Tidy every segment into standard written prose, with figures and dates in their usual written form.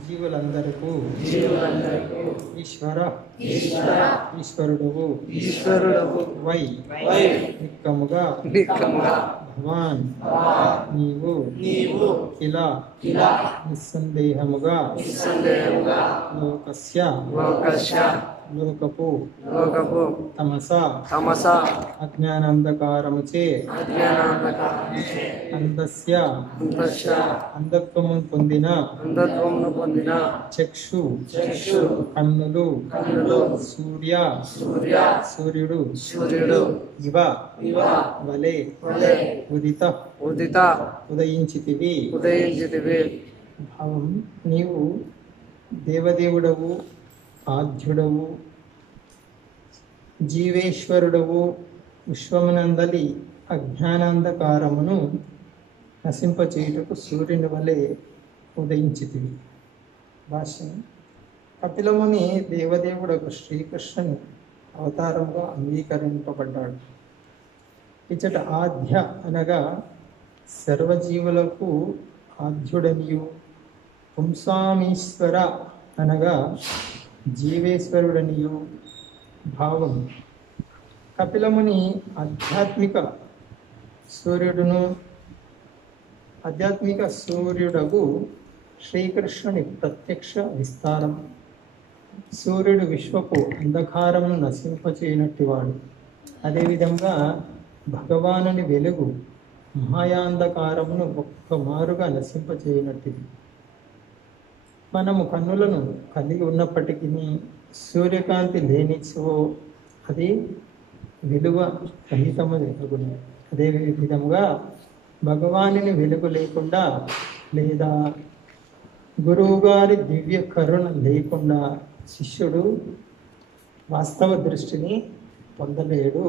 జీవులందరకు ఈశ్వర ఈశ్వరుడవు why నిక్కముగా భవాన్ నీవు ఇలా నిస్సందేహముగా లోకస్య లోకపు తమస అజ్ఞానాంధకారముచే అందస్య అంధత్వము పొందిన చక్షు కన్నులు సూర్యుడు ఇవ వలే ఉదయించితివి భావం నీవు దేవదేవుడవు ఆద్యుడవు జీవేశ్వరుడవు విశ్వమునందలి అజ్ఞానాంధకారమును నశింపచేయుటకు సూర్యుని వలె ఉదయించితివి. భాష్యం. కపిలముని దేవదేవుడకు శ్రీకృష్ణుని అవతారంగా అంగీకరింపబడ్డాడు. ఇచ్చట ఆద్య అనగా సర్వజీవులకు ఆద్యుడనియు, పుంసామీశ్వర అనగా జీవేశ్వరుడనియు భావం. కపిలముని ఆధ్యాత్మిక సూర్యుడగు శ్రీకృష్ణుని ప్రత్యక్ష విస్తారం. సూర్యుడు విశ్వపు అంధకారమును నశింపచేయనట్టివాడు. అదేవిధంగా భగవానుని వెలుగు మాయాంధకారమును ఒక్క మారుగా నశింపచేయనట్టిది. మనము కన్నులను కలిగి ఉన్నప్పటికీ సూర్యకాంతి లేనిచో అది విలువ రహితము జరుగును. అదే విధంగా భగవానుని వెలుగు లేకుండా లేదా గురువు గారి దివ్య కరుణ లేకుండా శిష్యుడు వాస్తవ దృష్టిని పొందలేడు.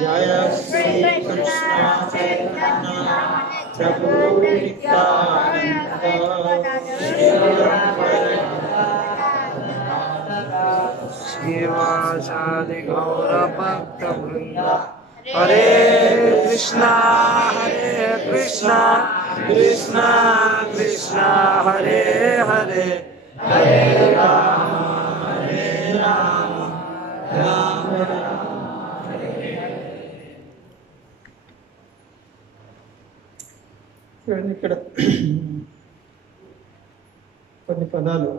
जय श्री कृष्ण चैतन्य प्रभु नित्यानंद श्रीवासादि गौर भक्त वृंद हरे कृष्णा कृष्णा कृष्णा हरे हरे हरे राम राम ఇక్కడ కొన్ని పదాలు.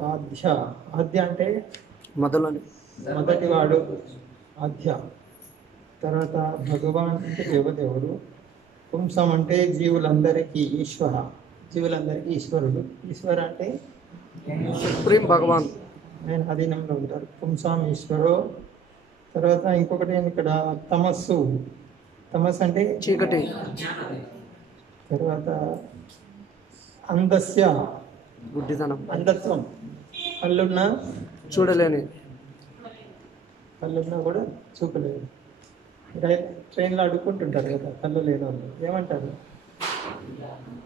ఆద్య అంటే మొదటివాడు ఆద్య. తర్వాత భగవాన్ అంటే దేవదేవుడు. పుంసం అంటే జీవులందరికీ జీవులందరికీ ఈశ్వరుడు. ఈశ్వర అంటే సుప్రీం భగవాన్, ఆయన అధీనంలో ఉంటారు. పుంసాం ఈశ్వరో. తర్వాత ఇంకొకటి ఇక్కడ తమస్సు అంటే చీకటి. తర్వాత అందస్య గుడ్డితనం, అంధత్వం. కళ్ళున్నా చూడలేని, కళ్ళున్నా కూడా చూపలేదు. ట్రైన్లో అడుక్కుంటుంటారు కదా కళ్ళు లేని వాళ్ళు, ఏమంటారు?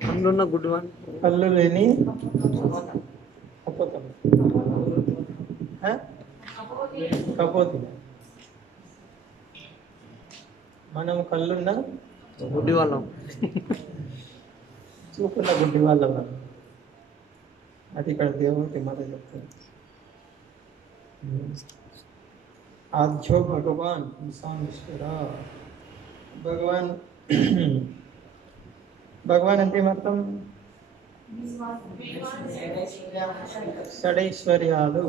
కళ్ళున్న గుడ్డివాన్, కళ్ళు లేని కపోతుంది. మనం కళ్ళున్న గుడ్డి వాళ్ళం, చూపున్న గుడ్డి వాళ్ళం. అది ఇక్కడ దేవుడికి మాట చెప్తుంది. ఆద్యో భగవాన్ ఈశ్వర. భగవాన్ అంటే మొత్తం షడైశ్వర్యాలు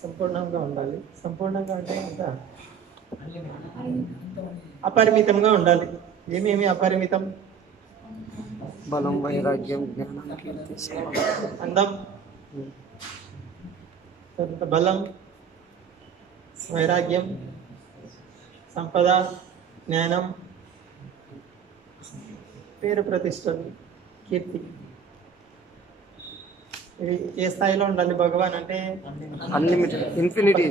సంపూర్ణంగా ఉండాలి. సంపూర్ణంగా అంటే అంత అపరిమితంగా ఉండాలి. ఏమేమి అపరిమితం? బలం, వైరాగ్యం, జ్ఞానం, కీర్తి, సమాధానం. అందం, తర్వాత బలం, వైరాగ్యం, సంపద, జ్ఞానం, పేరు ప్రతిష్టలు, కీర్తి. ఇవి ఏ స్థాయిలో ఉండాలి భగవాన్ అంటే? Unlimited, infinity.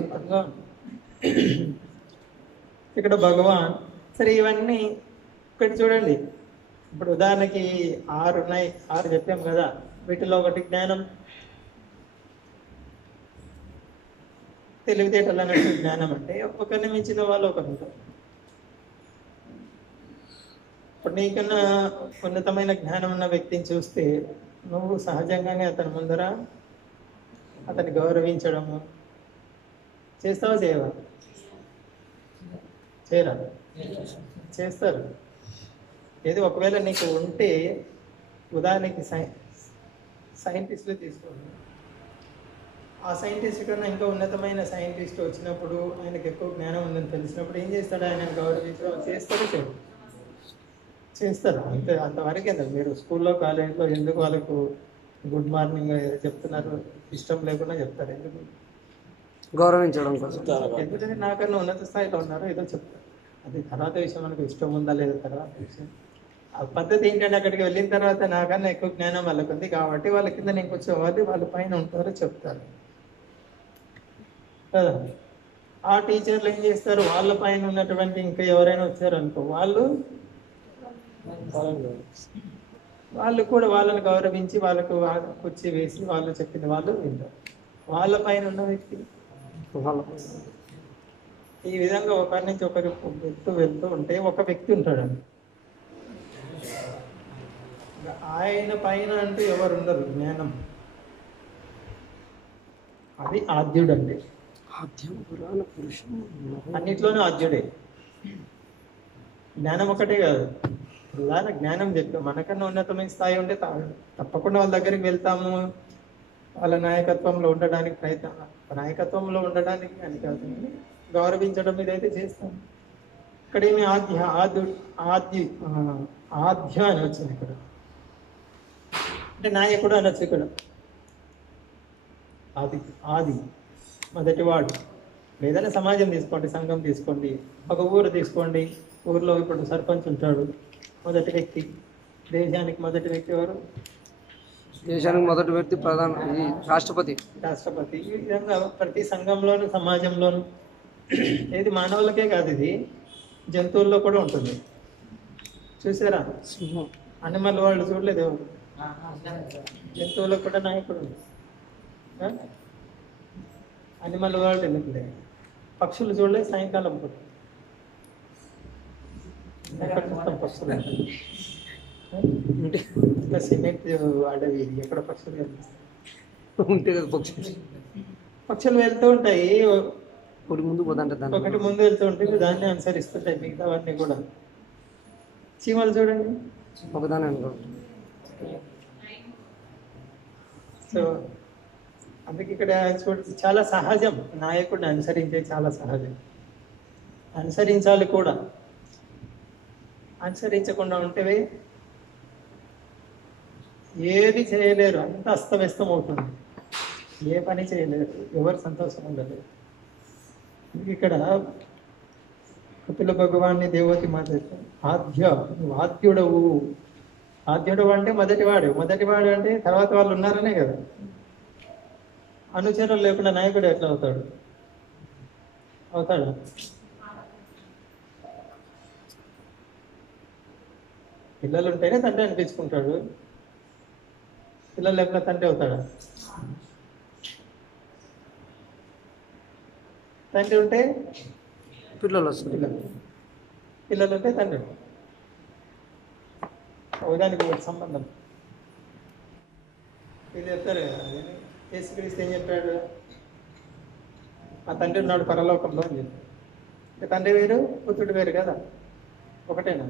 ఇక్కడ భగవాన్ సరే ఇవన్నీ ఇక్కడ చూడండి. ఇప్పుడు ఉదాహరణకి 6 ఉన్నాయి, 6 చెప్పాం కదా. వీటిలో ఒకటి జ్ఞానం, తెలివితేటలు అన్నట్టు జ్ఞానం అంటే ఒకరిని మించిన వాళ్ళు ఒకరు ఉంటారు. ఇప్పుడు నీకన్నా ఉన్నతమైన జ్ఞానం ఉన్న వ్యక్తిని చూస్తే నువ్వు సహజంగానే అతని ముందర అతన్ని గౌరవించడము చేస్తావా చేయవా? చేయరా? చేస్తారు. ఏది ఒకవేళ నీకు ఉంటే, ఉదాహరణకి సైంటిస్టులు తీసుకోండి. ఆ సైంటిస్ట్ కన్నా ఇంకా ఉన్నతమైన సైంటిస్ట్ వచ్చినప్పుడు ఆయనకు ఎక్కువ జ్ఞానం ఉందని తెలిసినప్పుడు ఏం చేస్తాడు? ఆయన గౌరవించడం చేస్తారో చేయరు? చేస్తారు. అంతే, అంతవరకు ఎందుకు మీరు స్కూల్లో కాలేజీలో ఎందుకు వాళ్ళకు గుడ్ మార్నింగ్ చెప్తున్నారు? ఇష్టం లేకుండా చెప్తారు. ఎందుకు? గౌరవించడం కోసం. ఎందుకంటే నాకన్నా ఉన్నత స్థాయిలో ఉన్నారు ఏదో చెప్తారు. అది తర్వాత విషయం, మనకు ఇష్టం ఉందా లేదా తర్వాత విషయం. ఆ పద్ధతి ఏంటంటే అక్కడికి వెళ్ళిన తర్వాత నాకన్నా ఎక్కువ జ్ఞానం వాళ్ళకు ఉంది కాబట్టి వాళ్ళ కింద నేను కొంచెం వాళ్ళ పైన ఉంటారో చెప్తారు కదా. ఆ టీచర్లు ఏం చేస్తారు? వాళ్ళ పైన ఉన్నటువంటి ఇంకా ఎవరైనా వచ్చారనుకో వాళ్ళు కూడా వాళ్ళని గౌరవించి వాళ్ళకు కుర్చీ వేసి వాళ్ళు చెప్పింది వాళ్ళు వింటారు. వాళ్ళ పైన ఉన్న వ్యక్తి ఈ విధంగా ఒకరి నుంచి ఒకరు వెళ్తూ ఉంటే ఒక వ్యక్తి ఉంటాడండి. ఆయన పైన అంటూ ఎవరు ఉండరు. జ్ఞానం అది ఆద్యుడు అండి. అన్నిట్లోనూ ఆద్యుడే. జ్ఞానం ఒకటే కాదు, ప్రధాన జ్ఞానం చెప్పి మనకన్నా ఉన్నతమైన స్థాయి ఉంటే తప్పకుండా వాళ్ళ దగ్గరికి వెళ్తాము, వాళ్ళ నాయకత్వంలో ఉండడానికి నాయకత్వంలో ఉండడానికి అని కాదు, గౌరవించడం ఇదైతే చేస్తాం. ఇక్కడ ఏమి ఆద్య అని వచ్చింది. ఇక్కడ అంటే నాయకుడు అనొచ్చు. ఇక్కడ ఆది మొదటివాడు. ఏదైనా సమాజం తీసుకోండి, సంఘం తీసుకోండి, ఒక ఊరు తీసుకోండి. ఊర్లో ఇప్పుడు సర్పంచ్ ఉంటాడు, మొదటి వ్యక్తి. దేశానికి మొదటి వ్యక్తి ఎవరు? దేశానికి మొదటి వ్యక్తి రాష్ట్రపతి. ఈ విధంగా ప్రతి సంఘంలోను సమాజంలోను, ఏది మానవులకే కాదు, ఇది జంతువుల్లో కూడా ఉంటుంది. చూసారా? అనిమల్ వాళ్ళు చూడలేదు ఎవరు? జంతువులకు కూడా నాయకుడు ఉంది. అనిమల్ వాళ్ళు ఎందుకులే, పక్షులు చూడలేదు సాయంకాలం పూట. ఎక్కడ చూస్తాం పక్షులు? ఇంకా సిమెంట్ అడవి, ఎక్కడ పక్షులు కనిపిస్తాయి? ఉంటే కదా పక్షులు వెళ్తూ ఉంటాయి. ఒకటి ముందు పోతుంటే ఒకటి ముందు వెళ్తూ ఉంటే దాన్ని అనుసరిస్తుంటాయి మిగతావన్నీ కూడా. చీమలు చూడండి, ఒకదాని అనుకో. సో అందుకే ఇక్కడ చాలా సహజం, నాయకుడిని అనుసరించే చాలా సహజం. అనుసరించాలి కూడా. అనుసరించకుండా ఉంటే ఏది చేయలేరు, అంత అస్తవ్యస్తం అవుతుంది. ఏ పని చేయలేరు, ఎవరు సంతోషం ఉండదు. ఇక్కడ కపిల భగవాన్ని దేవతి మాత ఆద్యుడవు. ఆద్యుడవు అంటే మొదటివాడు అంటే తర్వాత వాళ్ళు ఉన్నారనే కదా. అనుచరులు లేకుండా నాయకుడు ఎట్లా అవుతాడా? పిల్లలు ఉంటేనే తండ్రి అనిపించుకుంటాడు. పిల్లలు లేకుండా తండ్రి అవుతాడా? తండ్రి ఉంటే పిల్లలు వస్తారు, పిల్లలు ఉంటే తండ్రి. ఒకదానికి ఒక సంబంధం. ఇది చెప్తారు కదా, యేసుక్రీస్తు ఏం చెప్పాడు? ఆ తండ్రి ఉన్నాడు పరలోకంలో అని చెప్పాడు. తండ్రి వేరు, పుత్రుడు వేరు కదా, ఒకటేనా?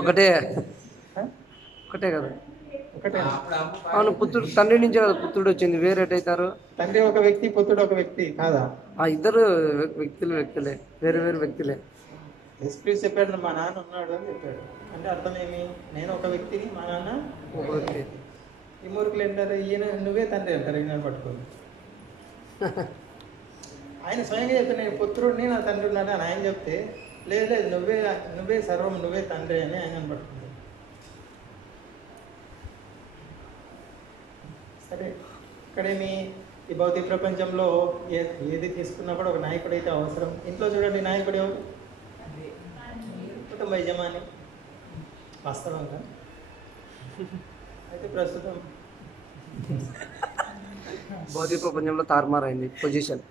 ఒకటే కదా. ఒకటే. అవును, పుత్రుడు తండ్రి నుంచే కదా పుత్రుడు వచ్చింది. వేరేటైతారు? తండ్రి ఒక వ్యక్తి, పుత్రుడు ఒక వ్యక్తి కాదా? ఆ ఇద్దరు వ్యక్తులే, వేరు వ్యక్తులే. యేసుక్రీస్తు చెప్పాడు మా నాన్న ఉన్నాడు అని చెప్పాడు. అంటే అర్థం ఏమి? నేను ఒక వ్యక్తిని, మా నాన్న ఒక వ్యక్తి. ఈ మూర్ఖులు ఏంటారు, ఈయన నువ్వే తండ్రి అంటారు ఈయన పట్టుకొని. ఆయన స్వయంగా చెప్తే నేను పుత్రుడిని, నా తండ్రి ఉన్నాడు అని ఆయన చెప్తే, లేదు లేదు నువ్వే సర్వం, నువ్వే తండ్రి అని ఆయన పట్టుకుంటాడు. సరే, ఇక్కడేమి ఈ భౌతిక ప్రపంచంలో ఏది తీసుకున్నా కూడా ఒక నాయకుడు అయితే అవసరం. ఇంట్లో చూడండి, నాయకుడు ఎవరు? కుటుంబ యజమాని. వాస్తవంగా అయితే ప్రస్తుతం భౌతిక ప్రపంచంలో తారుమారైంది పొజిషన్.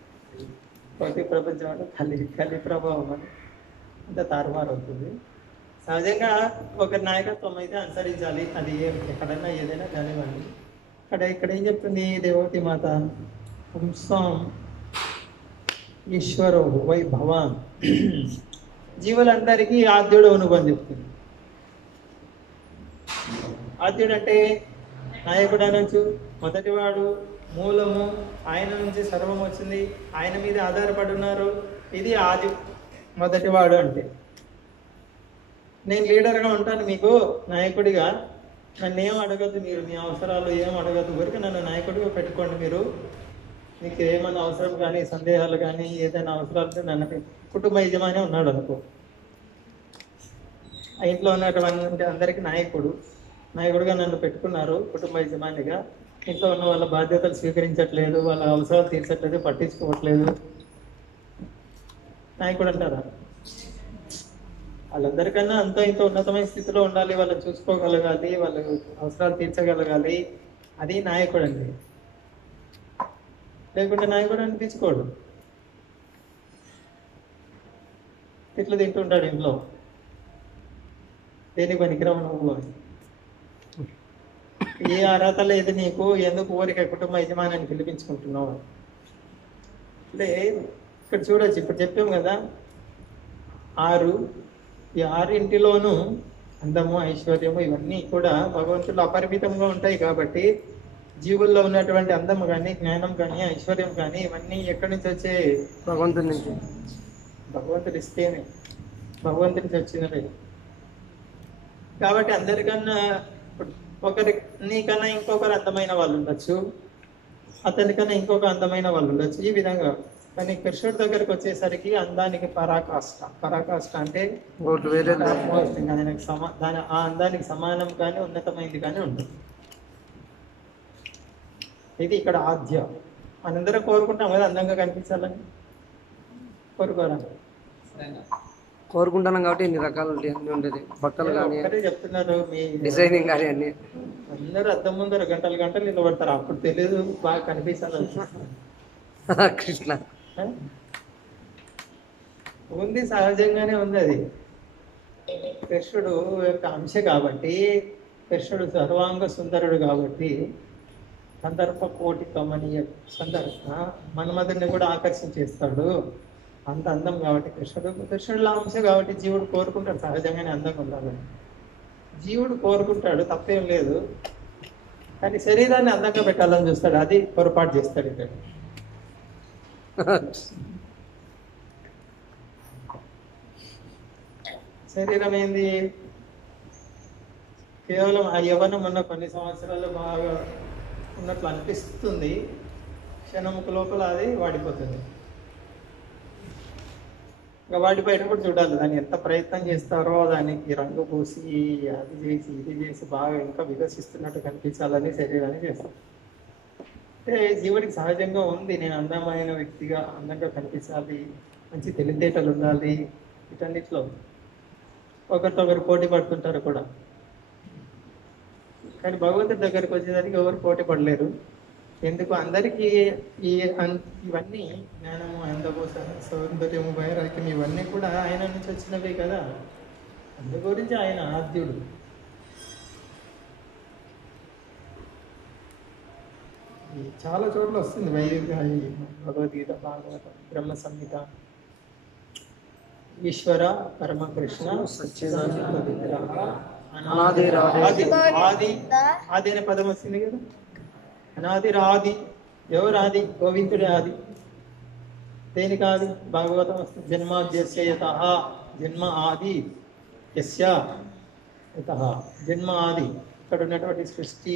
భౌతిక ప్రపంచం అంటే కలి ప్రభావం అని అంత తారుమారు అవుతుంది. సహజంగా ఒకరి నాయకత్వం అయితే అనుసరించాలి. అది ఎక్కడైనా ఏదైనా కానివ్వండి. ఇక్కడ ఏం చెప్తుంది దేవతి మాత? పుంసాం ఈశ్వరో వై భవాన్, జీవులందరికీ ఆద్యుడు అనుభవం చెప్తుంది. ఆద్యుడు అంటే నాయకుడు అనొచ్చు, మొదటివాడు, మూలము, ఆయన నుంచి సర్వం వచ్చింది, ఆయన మీద ఆధారపడి ఉన్నారు. ఇది ఆది మొదటివాడు. అంటే నేను లీడర్గా ఉంటాను, మీకు నాయకుడిగా. నన్ను ఏం అడగద్దు మీరు, మీ అవసరాలు ఏం అడగద్దు, ఊరికి నన్ను నాయకుడిగా పెట్టుకోండి. మీరు మీకు ఏమైనా అవసరం కానీ, సందేహాలు కానీ, ఏదైనా అవసరాలు నన్ను కుటుంబ యజమాని ఉన్నాడు అనుకో. ఆ ఇంట్లో ఉన్నటువంటి అందరికీ నాయకుడుగా నన్ను పెట్టుకున్నారు కుటుంబ యజమానిగా. ఇంట్లో ఉన్న వాళ్ళ బాధ్యతలు స్వీకరించట్లేదు, వాళ్ళ అవసరాలు తీర్చట్లేదు, పట్టించుకోవట్లేదు, నాయకుడు అంటారా? వాళ్ళందరికన్నా అంత ఇంత ఉన్నతమైన స్థితిలో ఉండాలి, వాళ్ళని చూసుకోగలగాలి, వాళ్ళ అవసరాలు తీర్చగలగాలి. అది నాయకుడు అండి. లేకుంటే నాయకుడు అనిపించుకోడు. తిట్లు తింటుంటాడు ఇంట్లో, దేనికి పనికిరావు నువ్వు అని. ఏ అర్హత లేదు నీకు, ఎందుకు ఊరికే కుటుంబ యజమానాన్ని పిలిపించుకుంటున్నావు అంటే ఇక్కడ చూడొచ్చు. ఇప్పుడు చెప్పాం కదా 6, ఈ 6 అందము, ఐశ్వర్యము ఇవన్నీ కూడా భగవంతుడు అపరిమితంగా ఉంటాయి. కాబట్టి జీవుల్లో ఉన్నటువంటి అందము కానీ, జ్ఞానం కానీ, ఐశ్వర్యం కానీ ఇవన్నీ ఎక్కడి నుంచి వచ్చే? భగవంతుడి నుంచి. భగవంతుడు ఇస్తేనే, భగవంతుడి నుంచి వచ్చినవే. కాబట్టి అందరికన్నా నీకన్నా ఇంకొకరు అందమైన వాళ్ళు ఉండొచ్చు, అతనికన్నా ఇంకొక అందమైన వాళ్ళు ఉండొచ్చు, ఈ విధంగా. కానీ కృష్ణుడి దగ్గరకు వచ్చేసరికి అందానికి పరాకాష్ట అంటే ఆయనకి ఆ అందానికి సమానం కానీ, ఉన్నతమైనది కానీ ఉంటుంది. ఇది ఇక్కడ ఆద్య. మనందరం కోరుకుంటాం కదా అందంగా కనిపించాలని, కోరుకోరా? కోరుకుంటున్నాం కాబట్టి ఇన్ని రకాలు అన్ని ఉండేది. బట్టలు కానీ, చెప్తున్నారు మీ డిజైనింగ్ కానీ అన్ని. అందరూ అద్దం ముందర గంటలు నిలబడతారు. అప్పుడు తెలియదు, బాగా కనిపించాలి. కృష్ణ ఉంది, సహజంగానే ఉంది. అది కృష్ణుడు యొక్క అంశ కాబట్టి, కృష్ణుడు సర్వాంగ సుందరుడు కాబట్టి, సందర్భ కోటి కమనీయ సందర్భ మన్మధుడిని కూడా ఆకర్షించేస్తాడు. అంత అందం కాబట్టి కృష్ణుడిలో అంశ కాబట్టి జీవుడు కోరుకుంటాడు సహజంగానే అందంగా ఉండాలని. జీవుడు కోరుకుంటాడు, తప్పేం లేదు. కానీ శరీరాన్ని అందంగా పెట్టాలని చూస్తాడు, అది పొరపాటు చేస్తాడు ఇక్కడ. శరీరం ఏంది? కేవలం ఆ యవ్వనం ఉన్న కొన్ని సంవత్సరాలు బాగా ఉన్నట్లు అనిపిస్తుంది, క్షణముకు లోపల అది వాడిపోతుంది. ఇంకా వాడిపోయేటప్పుడు చూడాలి, దాన్ని ఎంత ప్రయత్నం చేస్తారో, దానికి రంగు పూసి అది చేసి ఇది చేసి బాగా ఇంకా వికసిస్తున్నట్టు కనిపించాలని శరీరాన్ని చేస్తారు. అంటే జీవుడికి సహజంగా ఉంది, నేను అందమైన వ్యక్తిగా అందంగా కనిపించాలి, మంచి తెలివితేటలు ఉండాలి, వీటన్నిటిలో ఒకరితో ఒకరు పోటీ పడుతుంటారు కూడా. కానీ భగవంతుడి దగ్గరికి వచ్చేసరికి ఎవరు పోటీ పడలేరు. ఎందుకు? అందరికీ ఇవన్నీ జ్ఞానము, అందము, సౌందర్యము, వైరాగ్యం ఇవన్నీ కూడా ఆయన నుంచి వచ్చినవే కదా. అందు గురించి ఆయన ఆద్యుడు. చాలా చోట్ల వస్తుంది భగవద్గీత, భాగవతం, బ్రహ్మ సంహిత. ఈశ్వర పరమకృష్ణ సచ్చిదానంద విగ్రహ ఆది అనే పదం వస్తుంది కదా. అనాది రాది. ఎవరు ఆది? గోవిందుడే ఆది. దేనికి ఆది? భాగవతం వస్తుంది. జన్మాద్యస్య యతః జన్మ ఆది యస్య యతః జన్మ ఆది ఇక్కడ ఉన్నటువంటి సృష్టి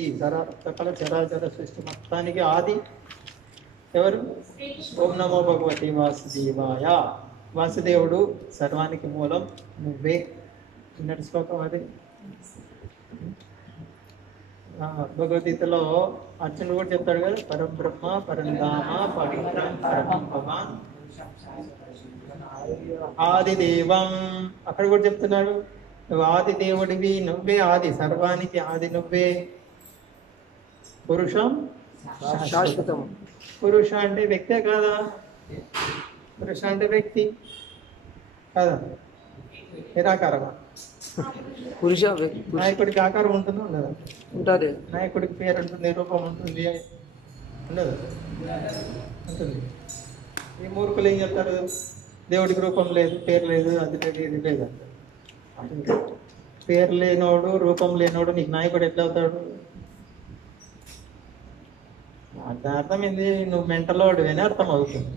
సకల చరాచర సృష్టి మొత్తానికి ఆది ఎవరు? ఓం నమో భగవతి వాసుదేవాయ. వాసుదేవుడు సర్వానికి మూలం నువ్వే. చిన్నటి శ్లోకం అది. భగవద్గీతలో అర్జునుడు కూడా చెప్తాడు కదా, పరబ్రహ్మ పరంధామ పవిత్రం పరమం భవాన్ ఆదిదేవం. అక్కడ కూడా చెప్తున్నాడు, నువ్వు ఆది దేవుడివి, నువ్వే ఆది, సర్వానికి ఆది నువ్వే. పురుషం శాశ్వతం. పురుష అంటే వ్యక్తే కాదా? పురుష అంటే వ్యక్తి కాదా? నిరాకారమా? పురుష నాయకుడికి ఆకారం ఉంటుందో ఉండదా? ఉంటుంది. నాయకుడికి పేరు ఉంటుంది, రూపం ఉంటుంది, ఉండదు? ఉంటుంది. ఈ మూర్ఖులు ఏం చెప్తారు? దేవుడికి రూపం లేదు, పేరు లేదు, అది లేదు, ఇది లేదు అంటారు. పేరు లేనోడు, రూపం లేనోడు నీకు నాయకుడు ఎట్లా అవుతాడు? దాని అర్థం ఏంది? నువ్వు మెంటలోడు అని అర్థం అవుతుంది.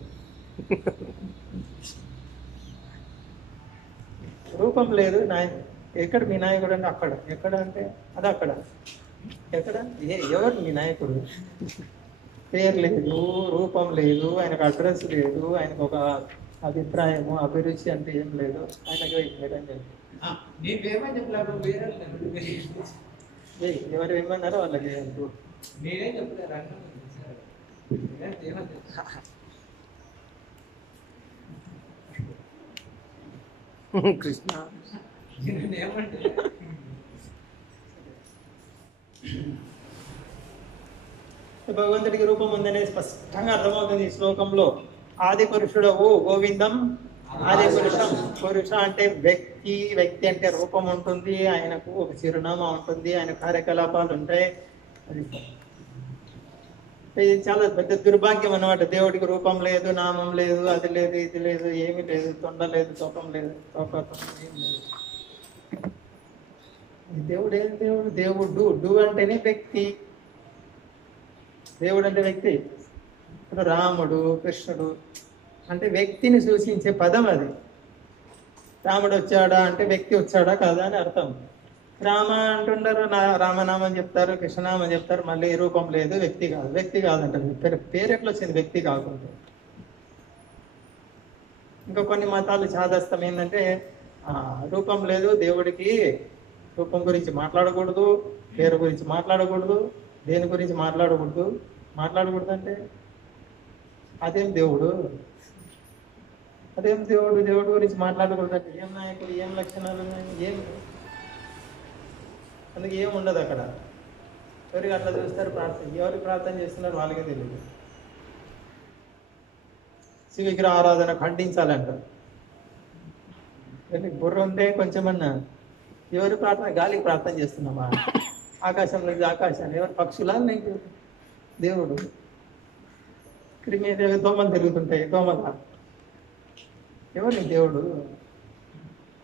రూపం లేదు, ఎక్కడ మీ నాయకుడు అంటే అక్కడ, ఎక్కడ అంటే అది అక్కడ, ఎక్కడ ఎవరు మీ నాయకుడు? పేరు లేదు, రూపం లేదు, ఆయనకు అడ్రస్ లేదు, ఆయనకు ఒక అభిప్రాయము అభిరుచి అంటే ఏం లేదు, ఆయనకు లేదని చెప్పి ఎవరు ఏమన్నారో వాళ్ళకి కృష్ణ. భగవంతుడికి రూపం ఉందనే స్పష్టంగా అర్థమవుతుంది ఈ శ్లోకంలో. ఆది పురుషుడవు గోవిందం ఆది పురుషం. పురుష అంటే వ్యక్తి, వ్యక్తి అంటే రూపం ఉంటుంది, ఆయనకు ఒక చిరునామా ఉంటుంది, ఆయన కార్యకలాపాలు ఉంటాయి. అది ఇది చాలా పెద్ద దుర్భాగ్యం అన్నమాట. దేవుడికి రూపం లేదు, నామం లేదు, అది లేదు, ఇది లేదు, ఏమి లేదు, తొండ లేదు, తోకం లేదు, ఏం లేదు. దేవుడు ఏం దేవుడు? దేవుడు డు అంటేనే వ్యక్తి. దేవుడు అంటే వ్యక్తి. ఇప్పుడు రాముడు, కృష్ణుడు అంటే వ్యక్తిని సూచించే పదం అది. రాముడు వచ్చాడా అంటే వ్యక్తి వచ్చాడా కాదా అని అర్థం. రామ అంటుంటారు, రామనామం చెప్తారు, కృష్ణనామం చెప్తారు, మళ్ళీ రూపం లేదు, వ్యక్తి కాదు. వ్యక్తి కాదంటారు. పేరు ఎట్లా వచ్చింది వ్యక్తి కాకుండా? ఇంకా కొన్ని మతాలు చాదస్తం ఏంటంటే రూపం లేదు దేవుడికి, రూపం గురించి మాట్లాడకూడదు, పేరు గురించి మాట్లాడకూడదు, దేని గురించి మాట్లాడకూడదు. మాట్లాడకూడదు అంటే అదేం దేవుడు? అదేం దేవుడు? దేవుడి గురించి మాట్లాడకూడదు అంటే ఏం నాయకుడు, ఏం లక్షణాలు, ఏం అందుకే ఏం ఉండదు అక్కడ. ఎవరికి అట్లా చూస్తారు ప్రార్థన, ఎవరికి ప్రార్థన చేస్తున్నారు వాళ్ళకే తెలియదు. శివ విగ్రహ ఆరాధన ఖండించాలంటారు. బుర్ర ఉంటే కొంచెమన్నా ఎవరు ప్రార్థన, గాలికి ప్రార్థన చేస్తున్నామా? ఆకాశంలో ఆకాశాన్ని ఎవరు? పక్షులా నీకు దేవుడు? క్రిమి దోమలు తిరుగుతుంటాయి, దోమల ఎవరు నీ దేవుడు?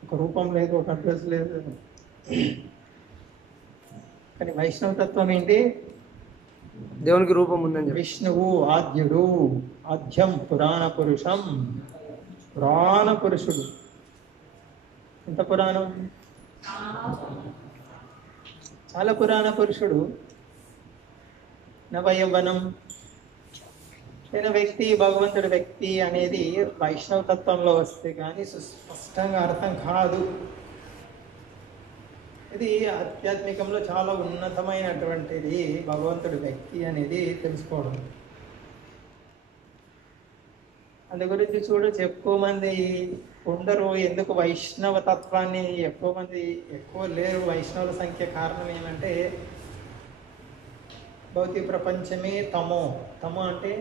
ఒక రూపం లేదు, ఒక అడ్రస్ లేదు. కానీ వైష్ణవ తత్వం ఏంటి? దేవునికి రూపం ఉందని. విష్ణువు ఆద్యుడు, ఆద్యం పురాణ పురుషం. పురాణ పురుషుడు. ఎంత పురాణం? చాలా పురాణ పురుషుడు. నవయవనం అయిన వ్యక్తి, భగవంతుడి వ్యక్తి అనేది వైష్ణవ తత్వంలో వస్తే కానీ స్పష్టంగా అర్థం కాదు. ఇది ఆధ్యాత్మికంలో చాలా ఉన్నతమైనటువంటిది భగవంతుడి వ్యక్తి అనేది తెలుసుకోవడం. అందు గురించి చూడొచ్చు ఎక్కువ మంది ఉండరు. ఎందుకు వైష్ణవ తత్వాన్ని ఎక్కువ లేరు? వైష్ణవుల సంఖ్య కారణం ఏమంటే భౌతిక ప్రపంచమే తమో. తమో అంటే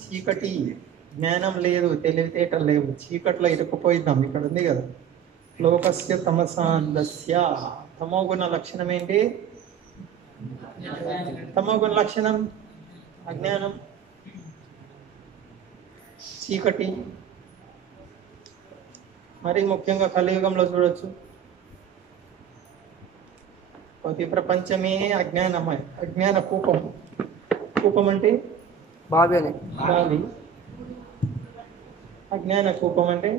చీకటి, జ్ఞానం లేదు, తెలివితేటలు లేవు, చీకట్లో ఇరుక్కుపోయిద్దాం. ఇక్కడ ఉంది కదా, లోకస్య తమసాంధస్య. తమోగుణ లక్షణం ఏంటి? తమోగుణ లక్షణం అజ్ఞానం, చీకటి. మరి ముఖ్యంగా కలియుగంలో చూడొచ్చు, ప్రతి ప్రపంచమే అజ్ఞానమయ, అజ్ఞాన కూపం. కూపం అంటే బావి అని. బావి. అజ్ఞాన కూపం అంటే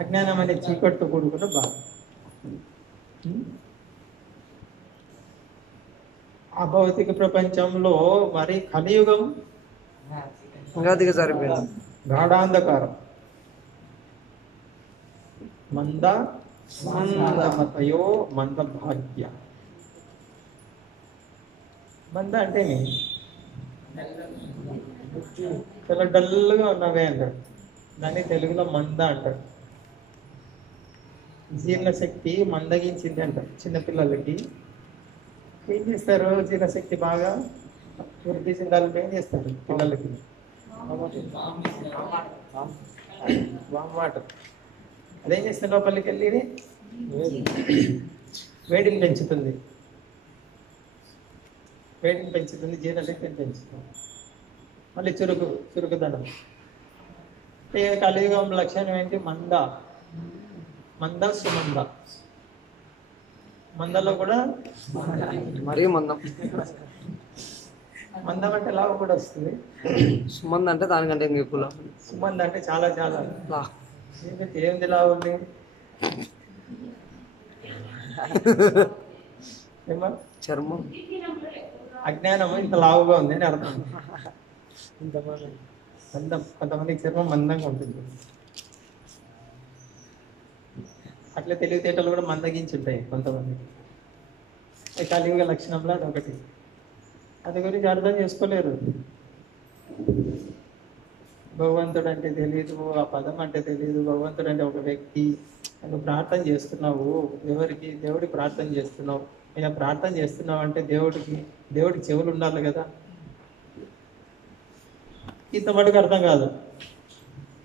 అజ్ఞానం అనే చీకటితో కూడుకున్న బాధ. అభౌతిక ప్రపంచంలో మరి కలియుగం ఇంకా దిగజారిపోయింది. గాఢాంధకారం. మంద మందమతయో మంద భాగ్య. మంద అంటే చాలా డల్గా ఉన్నవే అంటాడు. దాన్ని తెలుగులో మంద అంటాడు. జీర్ణశక్తి మందగించింది అంటారు. చిన్నపిల్లలకి ఏం చేస్తారు? జీర్ణశక్తి బాగా వృద్ధి చెందాలంటే ఏం చేస్తారు పిల్లలకి? Warm water. అదేం చేస్తుంది? లోపలికి వెళ్ళి వేడిని పెంచుతుంది. వేడిని పెంచుతుంది, జీర్ణశక్తిని పెంచుతుంది. మళ్ళీ చురుకుదనం. కలియుగం లక్షణం ఏంటి? మంద సుమంద. మందలో కూడా మరీ మందం. మందం అంటే లాభ కూడా వస్తుంది. సుమంద్ అంటే దానికంటే ఇంకా ఎక్కువ. సుమంద అంటే చాలా చాలా లా. ఏంది లాభం? ఏమో చర్మం. అజ్ఞానము ఇంత లావుగా ఉంది అని అర్థం. మందం. కొంతమందికి చర్మం మందంగా ఉంటుంది. అట్లా తెలివితేటలు కూడా మందగించుంటాయి కొంతమందికి. కలియుగ లక్షణంలో అదొకటి. అది గురించి అర్థం చేసుకోలేరు. భగవంతుడు అంటే తెలియదు, ఆ పదం అంటే తెలియదు. భగవంతుడు అంటే ఒక వ్యక్తి. నువ్వు ప్రార్థన చేస్తున్నావు, ఎవరికి? దేవుడికి ప్రార్థన చేస్తున్నావు. ఇలా ప్రార్థన చేస్తున్నావు అంటే దేవుడికి చెవులు ఉండాలి కదా. ఇంత మటుకు అర్థం కాదు.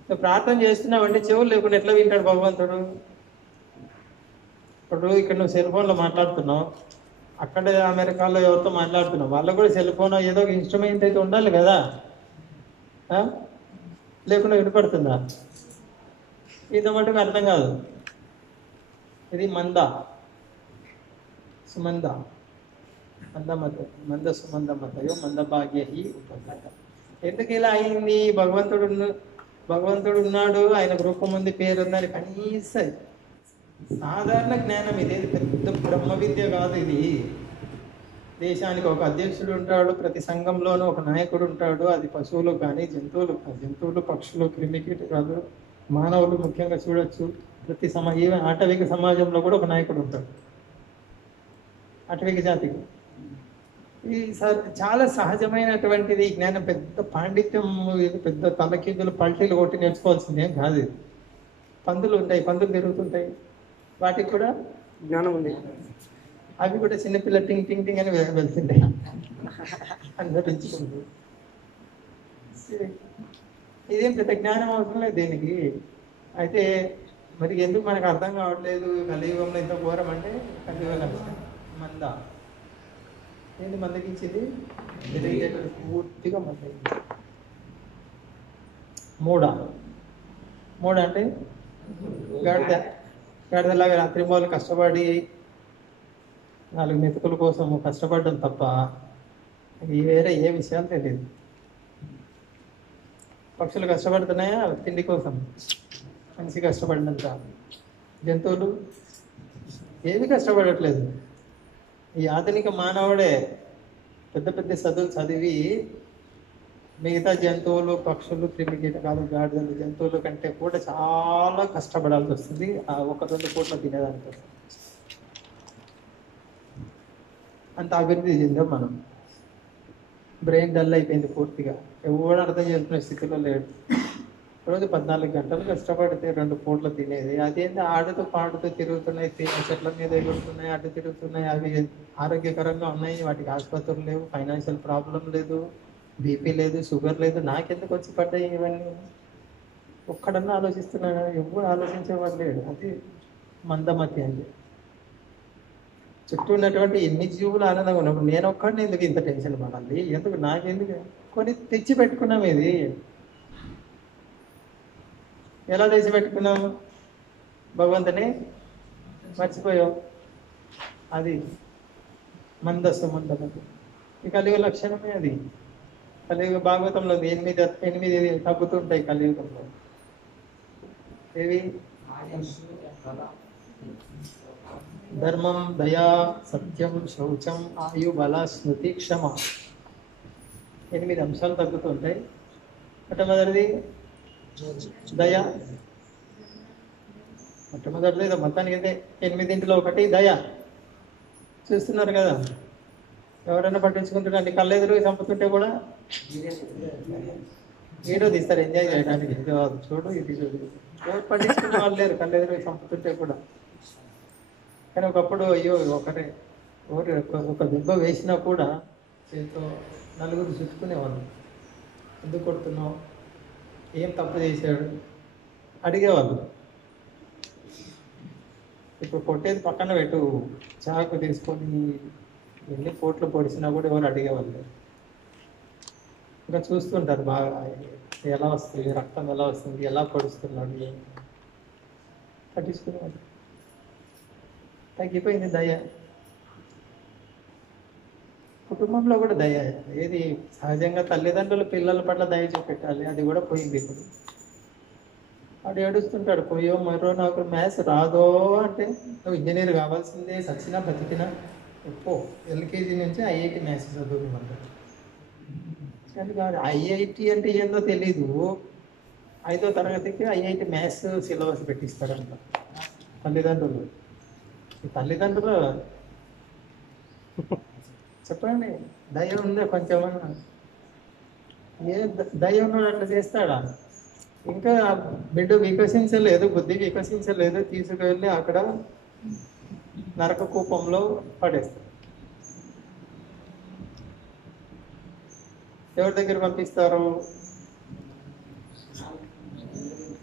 నువ్వు ప్రార్థన చేస్తున్నావు అంటే చెవులు లేకుండా ఎట్లా వింటాడు భగవంతుడు? ఇప్పుడు ఇక్కడ నువ్వు సెల్ ఫోన్లో మాట్లాడుతున్నావు, అక్కడ అమెరికాలో ఎవరితో మాట్లాడుతున్నావు, వాళ్ళకు కూడా సెల్ ఫోన్ ఏదో ఒక ఇన్స్ట్రుమెంట్ అయితే ఉండాలి కదా. లేకుండా వినపడుతుందా? ఇంత మటుకు అర్థం కాదు. ఇది సుమంద మంద సుమంద మతయో మంద భాగ్య హి ఉపగత. ఎందుకు ఇలా అయింది? భగవంతుడు ఉన్నాడు, ఆయన రూపం ఉంది, పేరు ఉందని కనీస సాధారణ జ్ఞానం ఇది. పెద్ద బ్రహ్మ విద్య కాదు ఇది. దేశానికి ఒక అధ్యక్షుడు ఉంటాడు, ప్రతి సంఘంలోనూ ఒక నాయకుడు ఉంటాడు. అది పశువులు కానీ జంతువులు, పక్షులు, క్రిమికీటకాలు, మానవులు ముఖ్యంగా చూడొచ్చు. ప్రతి ఈవెన్ ఆటవిక సమాజంలో కూడా ఒక నాయకుడు ఉంటాడు. ఆటవిక జాతికి ఇది చాలా సహజమైనటువంటిది. జ్ఞానం పెద్ద పాండిత్యం, పెద్ద తలకిందులు పల్టీలు కొట్టి నేర్చుకోవాల్సిందేం కాదు ఇది. పందులు ఉంటాయి, పందులు తిరుగుతుంటాయి, వాటికి కూడా జ్ఞానం ఉంది. అవి కూడా చిన్నపిల్ల టింగ్ టింగ్ టింగ్ అని వెళ్తుంటాయి అనుభవించుకుంటూ. ఇదేం పెద్ద జ్ఞానం అవసరం లేదు దీనికి. అయితే మరి ఎందుకు మనకు అర్థం కావట్లేదు? కలియుగంలో ఇంత ఘోరం అంటే కలియుగ లక్షణం మంద. ఏంటి మందగించింది? పూర్తిగా మందగించింది. మూడ అంటే గాడిదలాగా రాత్రి వాళ్ళు కష్టపడి 4 మెతుకుల కోసం కష్టపడడం తప్ప వేరే ఏ విషయాలు తెలియదు. పక్షులు కష్టపడుతున్నాయా తిండి కోసం? మనిషి కష్టపడినంత. జంతువులు ఏవి కష్టపడట్లేదు. ఈ ఆధునిక మానవుడే పెద్ద పెద్ద చదువులు చదివి మిగతా జంతువులు, పక్షులు, క్రిమికీటకాలు, గాడిదలు, జంతువుల కంటే కూడా చాలా కష్టపడాల్సి వస్తుంది ఆ 1-2 పూట్ల తినేదానికి వస్తుంది. అంత అభివృద్ధి చెందాం మనం. బ్రెయిన్ డల్ అయిపోయింది పూర్తిగా. ఎవరు అర్థం చేసుకునే స్థితిలో లేడు. రోజు 14 గంటలు కష్టపడితే 2 పూట్ల తినేది. అదేంటి ఆడుతూ పాడుతూ తిరుగుతున్నాయి, చెట్ల మీద ఎగురుతున్నాయి, అడ్డు తిరుగుతున్నాయి. అవి ఆరోగ్యకరంగా ఉన్నాయి, వాటికి ఆసుపత్రులు లేవు, ఫైనాన్షియల్ ప్రాబ్లం లేదు, బీపీ లేదు, షుగర్ లేదు. నాకెందుకు వచ్చి పడ్డాయి ఇవన్నీ? ఒక్కడన్నా ఆలోచిస్తున్నాడు? ఎవరు ఆలోచించేవాడు లేడు. అది మందమతి అండి. చుట్టూ ఉన్నటువంటి ఎన్ని జీవులు ఆనందంగా ఉన్నప్పుడు నేను ఒక్కడిని ఎందుకు ఇంత టెన్షన్ పడాలి? నాకెందుకు? కొని తెచ్చి పెట్టుకున్నాం. ఇది ఎలా తెచ్చి పెట్టుకున్నాము? భగవంతుని మర్చిపోయావు. అది మందమతి. ఈ కలియుగ లక్షణమే అది. కలియుగ భాగవతంలో 8 తగ్గుతుంటాయి కలియుగంలో. ఏవి? ధర్మం, దయా, సత్యం, శౌచం, ఆయు, బల, స్మృతి, క్షమ. 8 అంశాలు తగ్గుతుంటాయి. మొట్టమొదటిది దయ. మొట్టమొదటిది ఇది మొత్తానికి అయితే 8 ఒకటి దయ. చూస్తున్నారు కదా, ఎవరైనా పట్టించుకుంటున్నారండి, కళ్ళెదురు చంపుతుంటే కూడా వీడియో తీస్తారు ఎంజాయ్ చేయడానికి. ఇది చూడు, ఇది చూడు, ఎవరు పట్టించుకునే వాళ్ళు లేరు కళ్ళెదురు చంపుతుంటే కూడా. కానీ ఒకప్పుడు అయ్యో ఒకటే ఒక దెబ్బ వేసినా కూడా చేతితో నలుగురు చుట్టుకునేవాళ్ళు. ఎందుకు కొడుతున్నావు, ఏం తప్పు చేశాడు అడిగేవాళ్ళు. ఇప్పుడు కొట్టేది పక్కన పెట్టు, చాకు తీసుకొని ఎన్ని కోట్లు పొడిచినా కూడా ఎవరు అడిగేవాళ్ళు. ఇంకా చూస్తుంటారు బాగా, ఎలా వస్తుంది రక్తం, ఎలా వస్తుంది, ఎలా పొడుస్తున్నాడు, పట్టించుకునేవాళ్ళు. తగ్గిపోయింది దయ. కుటుంబంలో కూడా దయ, ఏది సహజంగా తల్లిదండ్రులు పిల్లల పట్ల దయ చూపెట్టాలి, అది కూడా పోయింది. ఇప్పుడు వాడు ఏడుస్తుంటాడు, పోయో మరో నాకు మ్యాథ్స్ రాదో అంటే, నువ్వు ఇంజనీర్ కావాల్సిందే, సచ్చినా బతికినా పో, ఎల్కేజీ నుంచి ఐఐటి మ్యాథ్స్ చదువుకుంటాడు. కానీ కాదు, ఐఐటి అంటే ఏందో తెలీదు, 5వ తరగతికి ఐఐటి మ్యాథ్స్ సిలబస్ పెట్టిస్తారంట తల్లిదండ్రులు. ఈ తల్లిదండ్రులు చెప్పండి, దయ ఉందా కొంచెమన్నా? ఏ దయ ఉన్నాడు అట్లా చేస్తాడా? ఇంకా బిడ్డ వికసించలేదు, బుద్ధి వికసించలేదు, తీసుకువెళ్ళి అక్కడ నరక కూపంలో పడేస్తాడు. ఎవరి దగ్గర పంపిస్తారు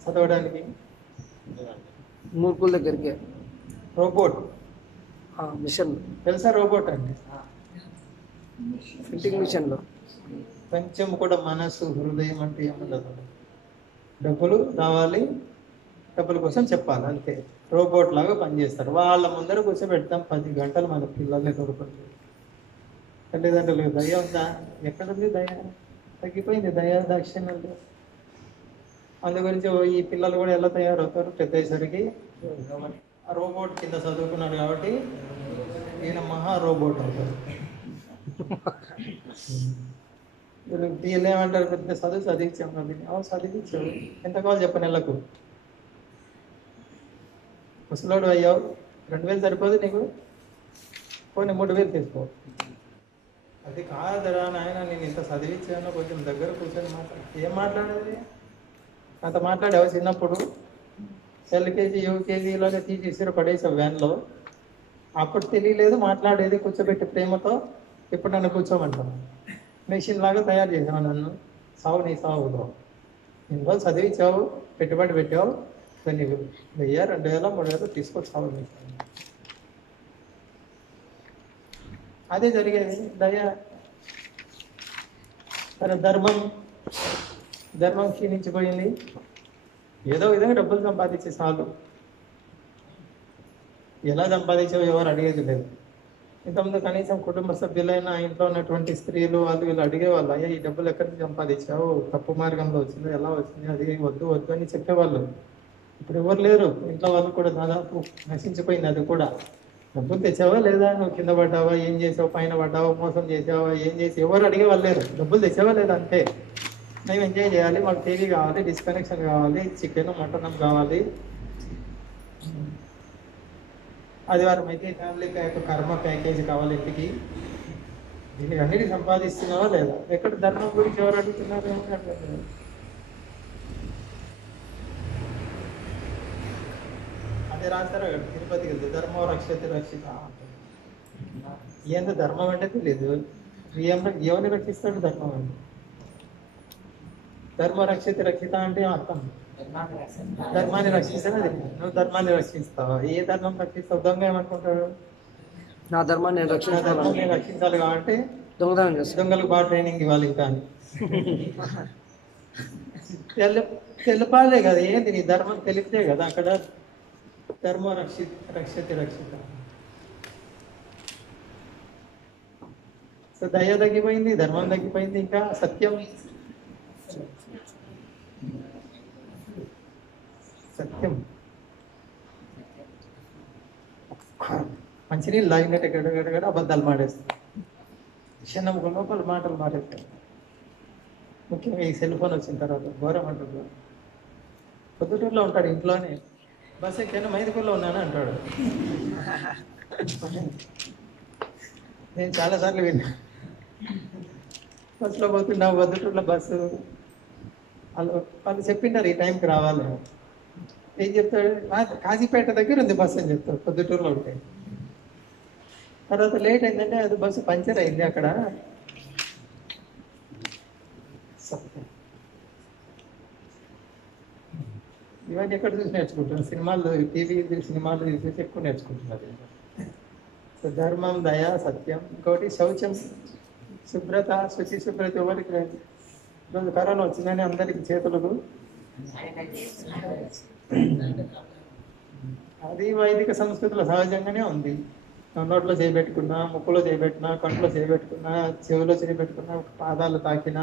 చదవడానికి? మూర్ఖుల దగ్గరికి. రోబోట్ మిషన్, తెలుసా రోబోట్ అంటే? ప్రింటింగ్ మిషన్లో కొంచెం కూడా మనసు, హృదయం అంటే ఏముండదు. డబ్బులు రావాలి, డబ్బుల కోసం చెప్పాలి, అంతే. రోబోట్ లాగా పనిచేస్తారు. వాళ్ళ ముందర కూర్చోబెడతాం 10 గంటలు మన పిల్లల్ని కొడుకుంటారు. తల్లిదండ్రులు దయ ఉందా? ఎక్కడుంది దయ? తగ్గిపోయింది దయ, దాక్షిణ్యంలో. అందు గురించి ఈ పిల్లలు కూడా ఎలా తయారవుతారు పెద్దసరికి? ఆ రోబోట్ కింద చదువుకున్నాడు కాబట్టి ఈయన మహా రోబోట్ అవుతారు. వీళ్ళు ఏమంటారు, పెద్ద చదివించాము, చదివించావు, ఎంత కావాలి చెప్ప నెలకు? ముసలోడు అయ్యావు, 2000 సరిపోదు నీకు, పోనీ 3000 తీసుకో. అది కాదురా నాయన, నేను ఇంత చదివించాను, కొంచెం దగ్గర కూర్చొని ఏం మాట్లాడేది? అంత మాట్లాడావు చిన్నప్పుడు, ఎల్కేజీ యూకేజీలోనే తీసేసారు, పడేసావు వ్యాన్లో. అప్పుడు తెలియలేదు మాట్లాడేది, కూర్చోబెట్టి ప్రేమతో. ఇప్పుడు నన్ను కూర్చోమంటాను, మెషిన్ లాగా తయారు చేసావు నన్ను. సావు నీ సావుతో. ఇన్ని రోజులు చదివించావు, పెట్టుబడి పెట్టావు, నీకు 1000, 2000, 3000 తీసుకొని సావు. అదే జరిగేది దయ. తన ధర్మం క్షీణించిపోయింది. ఏదో విధంగా డబ్బులు సంపాదించే చాలు. ఎలా సంపాదించావు ఎవరు అడిగేది లేదు. ఇంతకుముందు కనీసం కుటుంబ సభ్యులైన, ఇంట్లో ఉన్నటువంటి స్త్రీలు వాళ్ళు వీళ్ళు అడిగేవాళ్ళు, అయ్యా ఈ డబ్బులు ఎక్కడి నుంచి సంపాదించావు, తప్పు మార్గంలో వచ్చిందో, ఎలా వచ్చింది, అది వద్దు వద్దు అని చెప్పేవాళ్ళు. ఇప్పుడు ఎవరు లేరు. ఇంట్లో వాళ్ళు కూడా దాదాపు నశించిపోయింది. అది కూడా డబ్బులు తెచ్చావా లేదా, నువ్వు కింద పడ్డావా, ఏం చేసావు, పైన పడ్డావా, మోసం చేసావా, ఏం చేసి ఎవరు అడిగేవాళ్ళు లేరు. డబ్బులు తెచ్చావా లేదా అంతే. మేము ఎంజాయ్ చేయాలి, మాకు టీవీ కావాలి, డిస్కనెక్షన్ కావాలి, చికెన్ మటన్ కావాలి. ఆదివారం అయితే ఫ్యామిలీ ప్యాక్, కర్మ ప్యాకేజ్ కావాలి ఇంటికి. దీనికి అన్నిటి సంపాదిస్తున్నావా లేదా? ఎక్కడ ధర్మం గురించి ఎవరు అడుగుతున్నారు? అదే రాస్తారా తిరుపతికి వెళ్తే, ధర్మం రక్షతి రక్షిత. ఏందో ధర్మం అంటే తెలియదు, ఎవరిని రక్షిస్తాడు ధర్మం అంటే? ధర్మ రక్షతి రక్షిత అంటే అర్థం ధర్మాన్ని రక్షిస్తాను. అది నువ్వు ధర్మాన్ని రక్షిస్తావా? ఏ ధర్మం రక్షిస్తావు? దొంగ ఏమనుకుంటాడు, నా ధర్మాన్ని రక్షించాలి కాబట్టి దొంగతనం చేస్తాను, దొంగలకు బాగా ట్రైనింగ్ ఇవ్వాలి. ఇంకా తెలపాలే కదా, ఏంది నీ ధర్మం తెలిపితే కదా అక్కడ ధర్మ రక్షతి రక్షిత. సో దయ తగ్గిపోయింది, ధర్మం తగ్గిపోయింది. ఇంకా సత్యం మంచినీళ్ళు తాగినట్టు గడగడగడ అబద్ధాలు మాడేస్తారు. క్షణం లోపల మాటలు మారేస్తారు. ముఖ్యంగా ఈ సెల్ ఫోన్ వచ్చిన తర్వాత ఘోరం అంటారు. పొద్దుటూరులో ఉంటాడు, ఇంట్లోనే బస్ ఎక్కాను మైదుకూరులో ఉన్నాను అంటాడు. నేను చాలాసార్లు విన్నా. బస్సులో పోతున్నా పొద్దుటూరులో బస్సు వాళ్ళు చెప్పింటారు ఈ టైంకి రావాలి. ఏం చెప్తాడు, కాజీపేట దగ్గర ఉంది బస్సు అని చెప్తాడు పొద్దుటూరులో ఉంటే. తర్వాత లేట్ అయిందంటే అది బస్సు పంచర్ అయింది అక్కడ. ఇవన్నీ ఎక్కడ చూసి నేర్చుకుంటున్నారు, సినిమాలు టీవీ సినిమాలు చూసి ఎక్కువ నేర్చుకుంటున్నారు. సో ధర్మం, దయ, సత్యం. ఇంకోటి శౌచం, శుభ్రత, శుచి శుభ్రత ఎవరికి లేదు. ఈరోజు కరోనా వచ్చిందని అందరికి చేతులకు అది వైదిక సంస్కృతిలో సహజంగానే ఉంది. నోట్లో చేయబెట్టుకున్నా, ముక్కులో చేయబెట్టినా, కంట్లో చేయబెట్టుకున్నా, చెవిలో చేయబెట్టుకున్నా, పాదాలు తాకినా,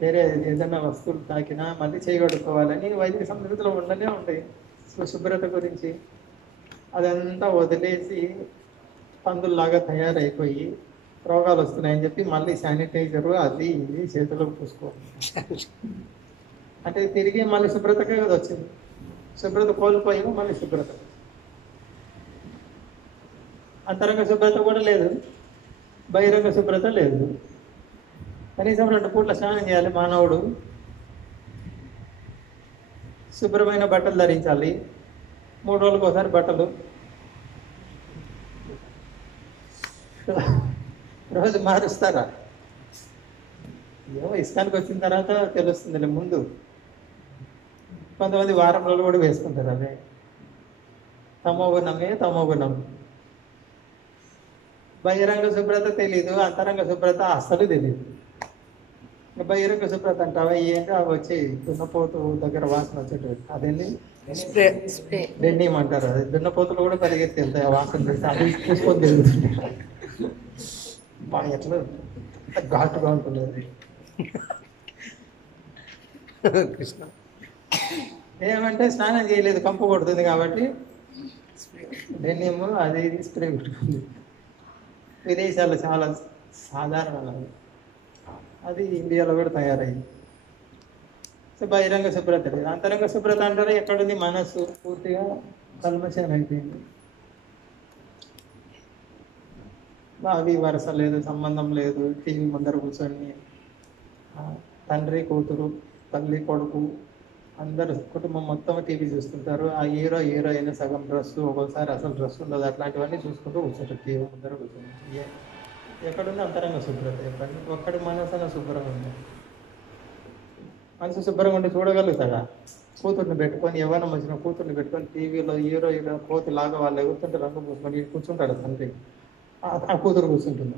వేరే ఏదైనా వస్తువులు తాకినా మళ్ళీ చేయగడుకోవాలని వైదిక సంస్కృతిలో ఉండనే ఉంటాయి. శుభ్రత గురించి అదంతా వదిలేసి పందుల్లాగా తయారైపోయి రోగాలు వస్తున్నాయని చెప్పి మళ్ళీ శానిటైజరు అది ఇది చేతులకు పూసుకోవాలి. అంటే తిరిగి మళ్ళీ శుభ్రతకే కదా వచ్చింది. శుభ్రత కోల్పోయినా మళ్ళీ శుభ్రత. అంతరంగ శుభ్రత కూడా లేదు, బహిరంగ శుభ్రత లేదు. కనీసం 2 పూట్ల స్నానం చేయాలి మానవుడు. శుభ్రమైన బట్టలు ధరించాలి. 3 రోజులకు ఒకసారి బట్టలు. రోజు మారుస్తారా? ఏమో ఇష్టానికి వచ్చిన తర్వాత తెలుస్తుంది. ముందు కొంతమంది వారం రోజులు కూడా వేసుకుంటారు. అదే తమోగుణం. బహిరంగ శుభ్రత తెలీదు, అంతరంగ శుభ్రత అస్సలు తెలీదు. బహిరంగ శుభ్రత అంటావా ఏంటి? అవి వచ్చి దున్నపోతు దగ్గర వాసన వచ్చేటట్టు అదేంటి డెన్నిమ్ అంటారు. అది దున్నపోతులు కూడా పరిగెత్తి వెళ్తాయి ఆ వాసన తెలిసి. అది చూసుకొని తిరుగుతుంటారు. బాగా ఎట్లా ఘాటుగా ఉంటుంది అది. ఏమంటే స్నానం చేయలేదు, కంపు కొడుతుంది కాబట్టి డెన్నిమ్ అది ఇది స్ప్రే పెట్టుకుంది. విదేశాల్లో చాలా సాధారణం. అది ఇండియాలో కూడా తయారైంది. సో బహిరంగ శుభ్రత లేదు. అంతరంగ శుభ్రత అంటారు ఎక్కడుంది? మనస్సు పూర్తిగా కల్మషం అయిపోయింది. అవి వరుస లేదు, సంబంధం లేదు. టీవీ ముందర కూర్చొని తండ్రి కూతురు, తల్లి కొడుకు అందరు కుటుంబం మొత్తం టీవీ చూస్తుంటారు. ఆ హీరోయిన్ సగం డ్రెస్సు, ఒక్కోసారి అసలు డ్రెస్ ఉండదు. అట్లాంటివన్నీ చూసుకుంటూ కూర్చుంటారు టీవీ ముందర కూర్చొని. ఎక్కడుంది అంతరంగ శుభ్రత? చెప్పండి. ఒక్కడి మనసు శుభ్రంగా ఉంది. మనసు శుభ్రంగా ఉండి చూడగలుగుతాడా? కూతుర్ని పెట్టుకొని, ఎవరైనా వచ్చిన కూతుర్ని పెట్టుకొని టీవీలో హీరో కోతి లాగా వాళ్ళు ఎగురుతుంటే రంగు పూసుకొని కూర్చుంటాడు తండ్రి. ఆ కూతురు కూర్చుంటుంది.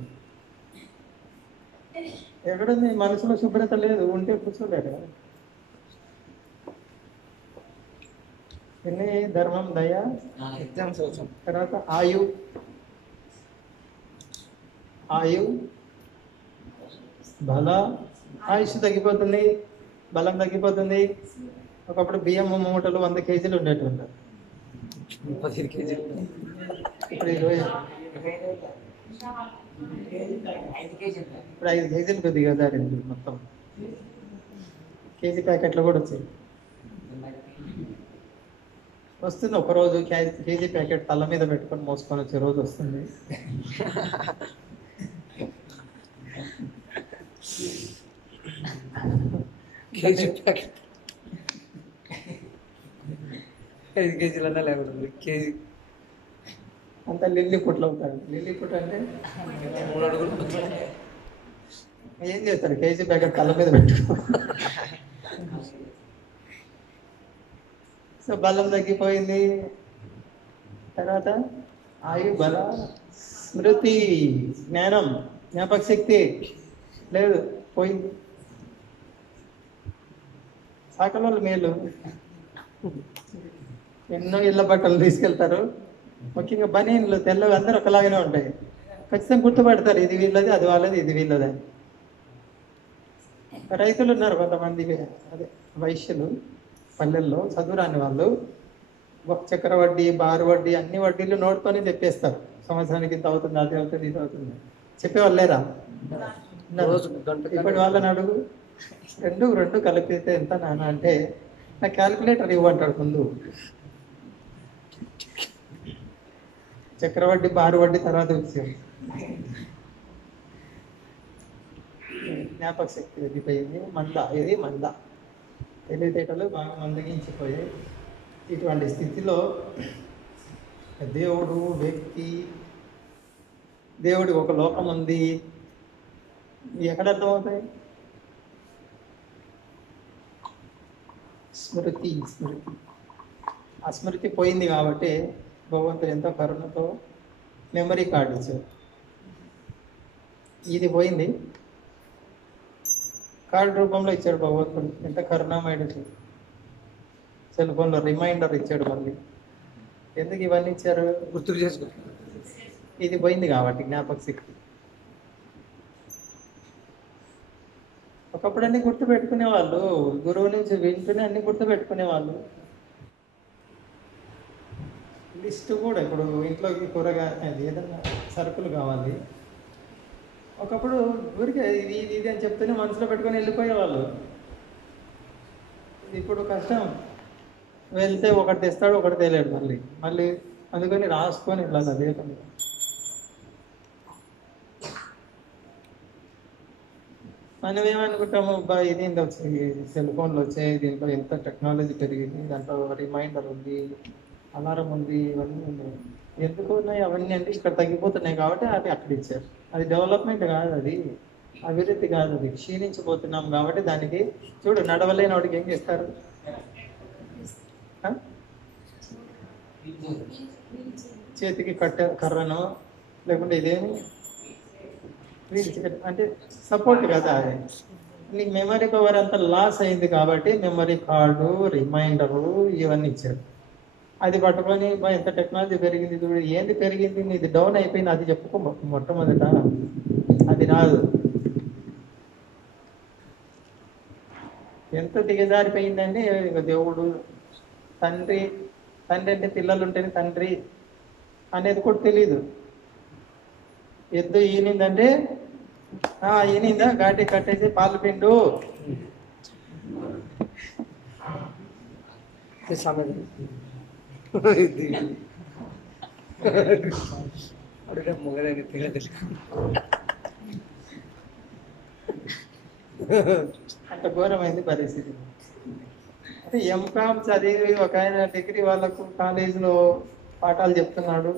ఎక్కడుంది? మనసులో శుభ్రత లేదు, ఉంటే కూర్చోలేడు. ఎన్ని? ధర్మం, దయ, తర్వాత ఆయు బల. ఆయుష్ తగ్గిపోతుంది, బలం తగ్గిపోతుంది. ఒకప్పుడు బియ్యం మూటలు 100 కేజీలు ఉండేటువంటి, 15 కేజీలు, ఇప్పుడు 5 కేజీలు కొద్దిగా దారింది. మొత్తం కేజీ ప్యాకెట్లు కూడా వచ్చాయి. వస్తుంది ఒకరోజు కేజీ ప్యాకెట్ తల మీద పెట్టుకొని మోసుకొని వచ్చే రోజు వస్తుంది. కేజీ ప్యాకెట్ 5 కేజీలన్నా లేకుండా కేజీ అంతా లిల్లీ పుట్లు అవుతాడు. లిల్లీ పుట్ అంటే 3 అడుగులు. ఏం చేస్తారు? కేజీ ప్యాకెట్ తల మీద పెట్టుకో. సో బలం తగ్గిపోయింది. తర్వాత ఆయు, బల, స్మృతి, జ్ఞానం, జ్ఞాపక శక్తి లేదు, పోయింది. సాకలోళ్ళు మేలు. ఎన్నో ఇళ్ళ బట్టలు తీసుకెళ్తారు. ముఖ్యంగా బనీన్లు తెల్లవి అందరూ ఒకలాగానే ఉంటాయి. ఖచ్చితంగా గుర్తుపడతారు, ఇది వీళ్ళది, అది వాళ్ళది, ఇది వీళ్ళది. రైతులు ఉన్నారు కొంతమంది, అదే వైశ్యులు పల్లెల్లో, చదువురాని వాళ్ళు చక్రవడ్డీ, బారు వడ్డీ అన్ని వడ్డీలు నోటుకొని తెప్పేస్తారు. సంవత్సరానికి ఇంత అవుతుంది, అది అవుతుంది, ఇది అవుతుంది చెప్పేవాళ్ళు లేరా? రోజు గంట ఇప్పటి వాళ్ళని అడుగు, రెండు రెండు కలిపితే ఎంత నాన్న అంటే నా క్యాలిక్యులేటర్ ఇవ్వంటాడు ముందు. చక్రవడ్డీ బారు వడ్డీ తర్వాత విషయం. జ్ఞాపక శక్తి వెళ్ళిపోయింది, ఇది మంద, తెలివితేటలు బాగా మందగించిపోయాయి. ఇటువంటి స్థితిలో దేవుడు, వ్యక్తి, దేవుడి ఒక లోకం ఉంది, ఎక్కడ అర్థమవుతాయి? స్మృతి. ఆ స్మృతి పోయింది కాబట్టి భగవంతుడు ఎంతో కరుణతో మెమరీ కార్డు ఇచ్చారు. ఇది పోయింది, కార్డు రూపంలో ఇచ్చాడు భగవంతుడు. ఎంత కరుణామయుడు. సెల్ ఫోన్లో రిమైండర్ ఇచ్చాడు. మళ్ళీ ఎందుకు ఇవన్నీ ఇచ్చారు? గుర్తుకు చేసుకో. ఇది పోయింది కాబట్టి జ్ఞాపక శక్తి. ఒకప్పుడు అన్ని గుర్తు పెట్టుకునే వాళ్ళు, గురువు నుంచి వింటూనే అన్ని గుర్తు పెట్టుకునే వాళ్ళు. లిస్టు కూడా ఇప్పుడు ఇంట్లోకి కూరగాయలు ఏదన్నా సరుకులు కావాలి, ఒకప్పుడు ఊరికే ఇది ఇది ఇది అని చెప్తేనే మనసులో పెట్టుకొని వెళ్ళిపోయేవాళ్ళు. ఇప్పుడు కష్టం, వెళ్తే ఒకటి తెస్తాడు, ఒకటి తేలేడు. మళ్ళీ అందుకని రాసుకొని వెళ్ళాలి. అదే పని. మనం ఏమనుకుంటాము, ఇది ఇంత వచ్చింది, సెల్ ఫోన్లు వచ్చాయి, దీంట్లో ఎంత టెక్నాలజీ పెరిగింది, దాంట్లో రిమైండర్ ఉంది, అలారం ఉంది, ఇవన్నీ ఉన్నాయి. ఎందుకు ఉన్నాయి అవన్నీ అంటే ఇక్కడ తగ్గిపోతున్నాయి కాబట్టి అది అక్కడ ఇచ్చారు. అది డెవలప్మెంట్ కాదు, అది అభివృద్ధి కాదు, అది క్షీణించిపోతున్నాం కాబట్టి దానికి. చూడు, నడవలేని వాడికి ఏం చేస్తారు? చేతికి కర్రను లేకుంటే ఇదేమి అంటే సపోర్ట్ కదా. అది నీకు మెమరీ పవర్ అంతా లాస్ అయింది కాబట్టి మెమరీ కార్డు, రిమైండరు ఇవన్నీ ఇచ్చారు. అది పట్టుకొని ఎంత టెక్నాలజీ పెరిగింది చూడు, ఏంది పెరిగింది, ఇది డౌన్ అయిపోయింది, అది చెప్పుకో మొట్టమొదట. అది రాదు. ఎంత దిగజారిపోయిందంటే దేవుడు, తండ్రి అంటే పిల్లలు ఉంటేనే తండ్రి అనేది కూడా తెలీదు. ఎద్దు ఈనిందంటే ఈనిందా, ఘాటి కట్టేసి పాలు పిండు. అంత ఘోరమైంది పరిస్థితి. అంటే ఎంకామ్ చదివి ఒక ఆయన డిగ్రీ వాళ్ళకు కాలేజీలో పాఠాలు చెప్తున్నాడు,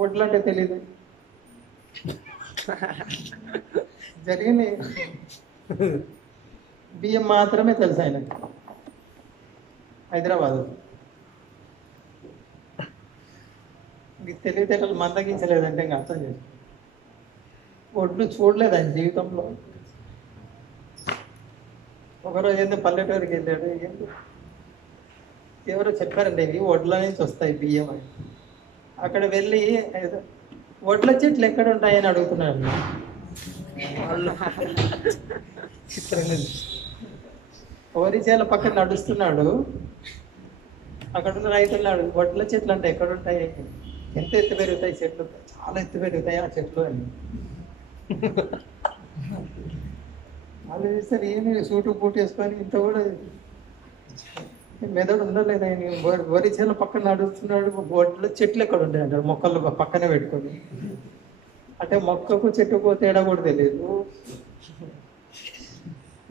వడ్లంటే తెలీదు. జరిగింది. బియ్యం మాత్రమే తెలుసు ఆయనకి. హైదరాబాద్ తెలివితేటలు మందగించలేదంటే ఇంకా అర్థం చేసి, ఒడ్లు చూడలేదు ఆయన జీవితంలో. ఒకరోజు ఏందో పల్లెటూరికి వెళ్ళాడు. ఎవరో చెప్పారండి, ఇవి ఒడ్ల నుంచి వస్తాయి బియ్యం అని. అక్కడ వెళ్ళి ఒడ్ల చెట్లు ఎక్కడ ఉంటాయని అడుగుతున్నారు. ఓరిచేల పక్కన నడుస్తున్నాడు, అక్కడ ఉన్న రైతున్నాడు, ఒడ్ల చెట్లు అంటే ఎక్కడ ఉంటాయి, ఎంత ఎత్తు పెరుగుతాయి చెట్లు, చాలా ఎత్తు పెరుగుతాయి ఆ చెట్లు అని. వాళ్ళు చూస్తారు, ఏమి సూటు బూట్ వేసుకొని ఇంత కూడా మెదడు ఉందో లేదా. వరి చేల పక్కన నడుస్తున్నాడు, ఒడ్ల చెట్లు ఎక్కడ ఉంటాయి అంటారు, మొక్కలు పక్కనే పెట్టుకొని. అంటే మొక్కకు చెట్టుకు తేడా కూడా తెలియదు.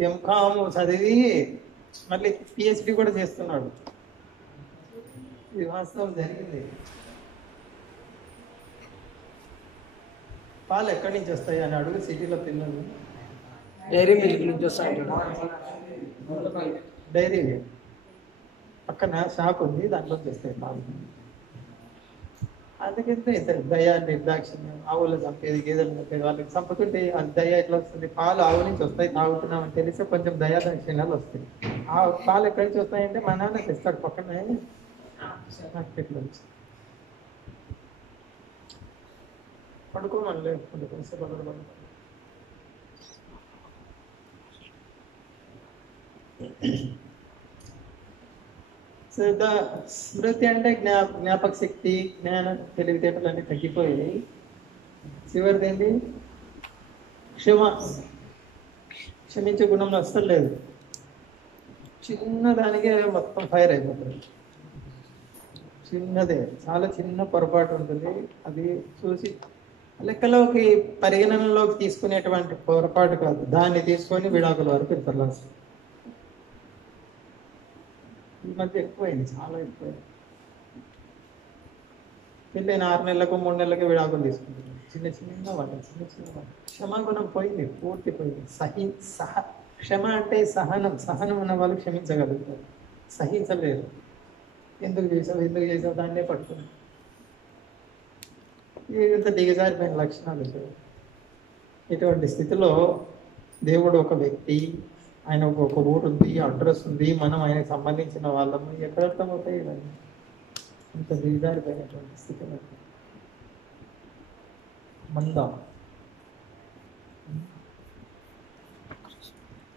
ఎంకామ్ చదివి మళ్ళీ పిహెచ్డి కూడా చేస్తున్నాడు. ఇది వాస్తవం జరిగింది. పాలు ఎక్కడి నుంచి వస్తాయి అని అడుగు సిటీలో పిల్లలు. డైరీ మిల్క్ నుంచి వస్తాయి. డైరీ పక్కన షాప్ ఉంది, దాంట్లో చేస్తాయి పాలు. అందుకంటే దయ, నిర్దాక్షిణ్యం, ఆవులు చంపేది, గేదెలు చంపేది, వాళ్ళకి చంపుతుంటే అది దయ ఎట్లా వస్తుంది? పాలు ఆవు నుంచి వస్తాయి, తాగుతున్నామని తెలిస్తే కొంచెం దయా దాక్షిణ్యాలు వస్తాయి. ఆ పాలు ఎక్కడి నుంచి వస్తాయంటే మా నాన్న తెస్తాడు పక్కనే మార్కెట్లో నుంచి. పడుకోమని పడుకో. స్మృతి అంటే జ్ఞాపక శక్తి, జ్ఞానం, తెలివితేటలు అన్నీ తగ్గిపోయాయి. చివరిది ఏంటి? క్షమించే గుణంలో అస్సలు లేదు. చిన్నదానికే మొత్తం ఫైర్ అయిపోతుంది. చిన్నదే, చాలా చిన్న పొరపాటు ఉంటుంది, అది చూసి లెక్కలోకి పరిగణనలోకి తీసుకునేటువంటి పొరపాటు కాదు, దాన్ని తీసుకొని విడాకుల వరకు ఇస్తారు లాస్ట్. ఈ మధ్య ఎక్కువైంది, చాలా ఎక్కువైంది. పెళ్ళైన 6 నెలలకు 3 నెలలకు విడాకులు తీసుకుంటున్నారు. చిన్న చిన్న వాళ్ళు. క్షమాగుణం పోయింది, పూర్తి పోయింది. క్షమ అంటే సహనం ఉన్న వాళ్ళు క్షమించగలుగుతారు, సహించలేరు. ఎందుకు చేసావు దాన్నే పట్టుకుని ఇంత దిగజారిపోయిన లక్షణాలు. ఇటువంటి స్థితిలో దేవుడు ఒక వ్యక్తి, ఆయన ఒక ఊరు ఉంది, అడ్రస్ ఉంది, మనం ఆయనకు సంబంధించిన వాళ్ళము, ఎక్కడ అర్థమవుతాయి ఇవన్నీ? ఇంత దిగజారిపోయినటువంటి స్థితిలో మందా.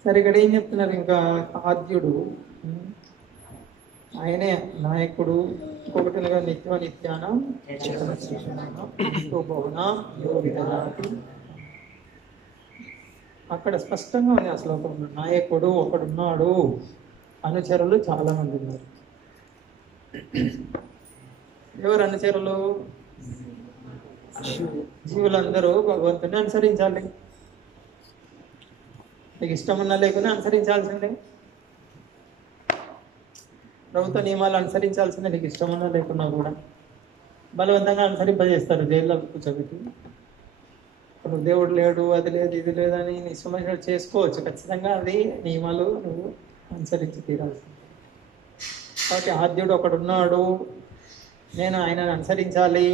సరే, ఇక్కడ ఏం చెప్తున్నారు? ఇంకా ఆద్యుడు ఆయనే నాయకుడు. ఇంకొకటిగా నిత్యానం అక్కడ స్పష్టంగా ఉంది అసలు. ఒక నాయకుడు ఒకడున్నాడు, అనుచరులు చాలా మంది ఉన్నారు. ఎవరు అనుచరులు? జీవులందరూ భగవంతుని అనుసరించాలి. నీకు ఇష్టం ఉన్నా లేకున్నా అనుసరించాల్సిందే. ప్రభుత్వ నియమాలు అనుసరించాల్సిందే, నీకు ఇష్టం ఉన్నా లేకున్నా కూడా. బలవంతంగా అనుసరింపజేస్తారు జైల్లో కూర్చోబెట్టి. ఇప్పుడు దేవుడు లేడు, అది లేదు, ఇది లేదని నీ ఇష్టమైనట్టు చేసుకోవచ్చు. ఖచ్చితంగా అది నియమాలు నువ్వు అనుసరించి తీరాల్సింది. కాబట్టి ఆద్యుడు ఒకడున్నాడు, నేను ఆయనను అనుసరించాలి.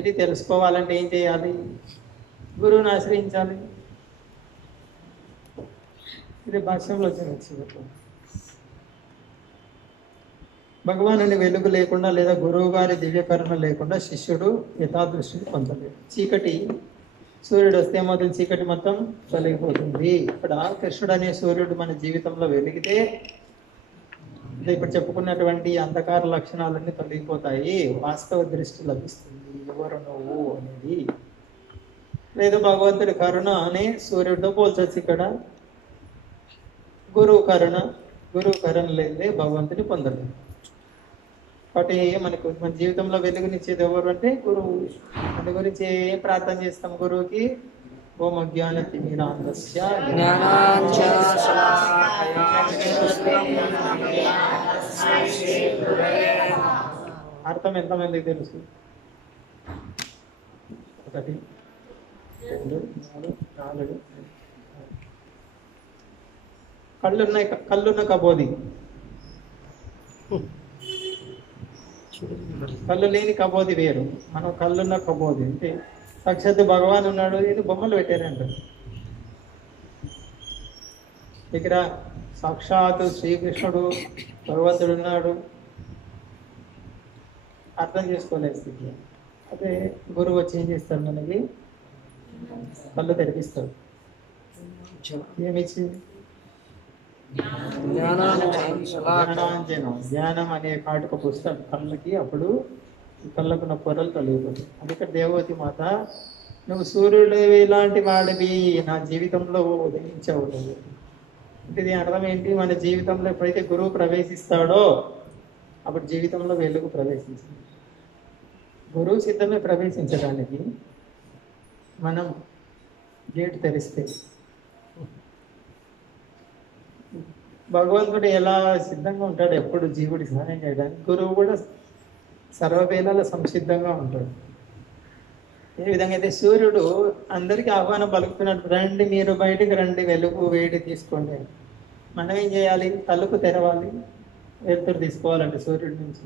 ఇది తెలుసుకోవాలంటే ఏం చేయాలి? గురువుని ఆశ్రయించాలి. ఇది భాష్యంలో వచ్చిన భగవానుని వెలుగు లేకుండా లేదా గురువు గారి దివ్యకరణ లేకుండా శిష్యుడు యథాదృష్టిని పొందలేడు. చీకటి, సూర్యుడు వస్తే మొదలు చీకటి మొత్తం తొలగిపోతుంది. ఇక్కడ కృష్ణుడు అనే సూర్యుడు మన జీవితంలో వెలిగితే ఇప్పుడు చెప్పుకున్నటువంటి అంధకార లక్షణాలన్నీ తొలగిపోతాయి, వాస్తవ దృష్టి లభిస్తుంది, ఎవరు నువ్వు అనేది. లేదా భగవంతుడి కరుణ అనే సూర్యుడితో పోల్చొచ్చు. ఇక్కడ గురువు కరుణ లేదే భగవంతుని పొందలేదు. కాబట్టి మనకు మన జీవితంలో వెలుగునిచ్చేది ఎవరు అంటే గురువు. అందు గురించి ఏం ప్రార్థన చేస్తాం గురువుకి? ఓం అజ్ఞానతిమిరాంధస్య అర్థం ఎంతమందికి తెలుసు? 1 2 3 4. కళ్ళున్న కబోది, కళ్ళు లేని కబోది వేరు. మనం కళ్ళున్న కబోది అంటే సాక్షాత్తు భగవాన్ ఉన్నాడు, ఇది బొమ్మలు పెట్టారంటారు. ఇక్కడ సాక్షాత్తు శ్రీకృష్ణుడు భగవంతుడు ఉన్నాడు, అర్థం చేసుకోలేదు స్థితి. అదే గురువు వచ్చి ఏం చేస్తాడు? మనకి కళ్ళు తెరిపిస్తాడు. ఏమిచ్చి? జ్ఞానం అనే కాటుక పుస్తకం కళ్ళకి. అప్పుడు కళ్ళకున్న పొరలు తొలగిపోతాయి. అందుకే దేవవతి మాత, నువ్వు సూర్యుడు ఇలాంటి వాడివి నా జీవితంలో ఉదయించావు. అంటే దీని అర్థం ఏంటి? మన జీవితంలో ఎప్పుడైతే గురువు ప్రవేశిస్తాడో అప్పుడు జీవితంలో వెలుగు ప్రవేశించింది. గురువు సిద్ధమే ప్రవేశించడానికి, మనం గేట్ తెరిస్తే. భగవంతుడు ఎలా సిద్ధంగా ఉంటాడు ఎప్పుడు జీవుడికి సహాయం చేయడానికి, గురువు కూడా సర్వవేళలా సంసిద్ధంగా ఉంటాడు. ఏ విధంగా అయితే సూర్యుడు అందరికీ ఆహ్వానం పలుకుతున్నాడు, రండి మీరు బయటికి రండి, వెలుగు వేడి తీసుకోండి. మనం ఏం చేయాలి? తలుపు తెరవాలి, వెలుతురు తీసుకోవాలంటే సూర్యుడి నుంచి.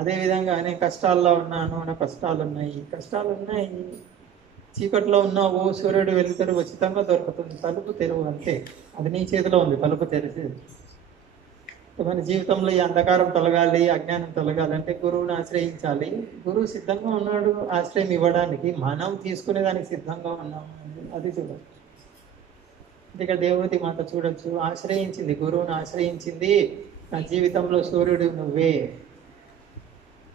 అదేవిధంగా నేను కష్టాల్లో ఉన్నాను, నా కష్టాలు ఉన్నాయి, చీకట్లో ఉన్నావు, సూర్యుడు వెలుతురు ఉచితంగా దొరుకుతుంది, తలుపు తెరువు. అంతే, అది నీ చేతిలో ఉంది, తలుపు తెరిచేది. మన జీవితంలో ఈ అంధకారం తొలగాలి, అజ్ఞానం తొలగాలంటే గురువుని ఆశ్రయించాలి. గురువు సిద్ధంగా ఉన్నాడు ఆశ్రయం ఇవ్వడానికి, మనం తీసుకునే దానికి సిద్ధంగా ఉన్నాము. అది చూడాలి. ఇక్కడ దేవతి మాత చూడొచ్చు, ఆశ్రయించింది, గురువుని ఆశ్రయించింది. నా జీవితంలో సూర్యుడు నువ్వే,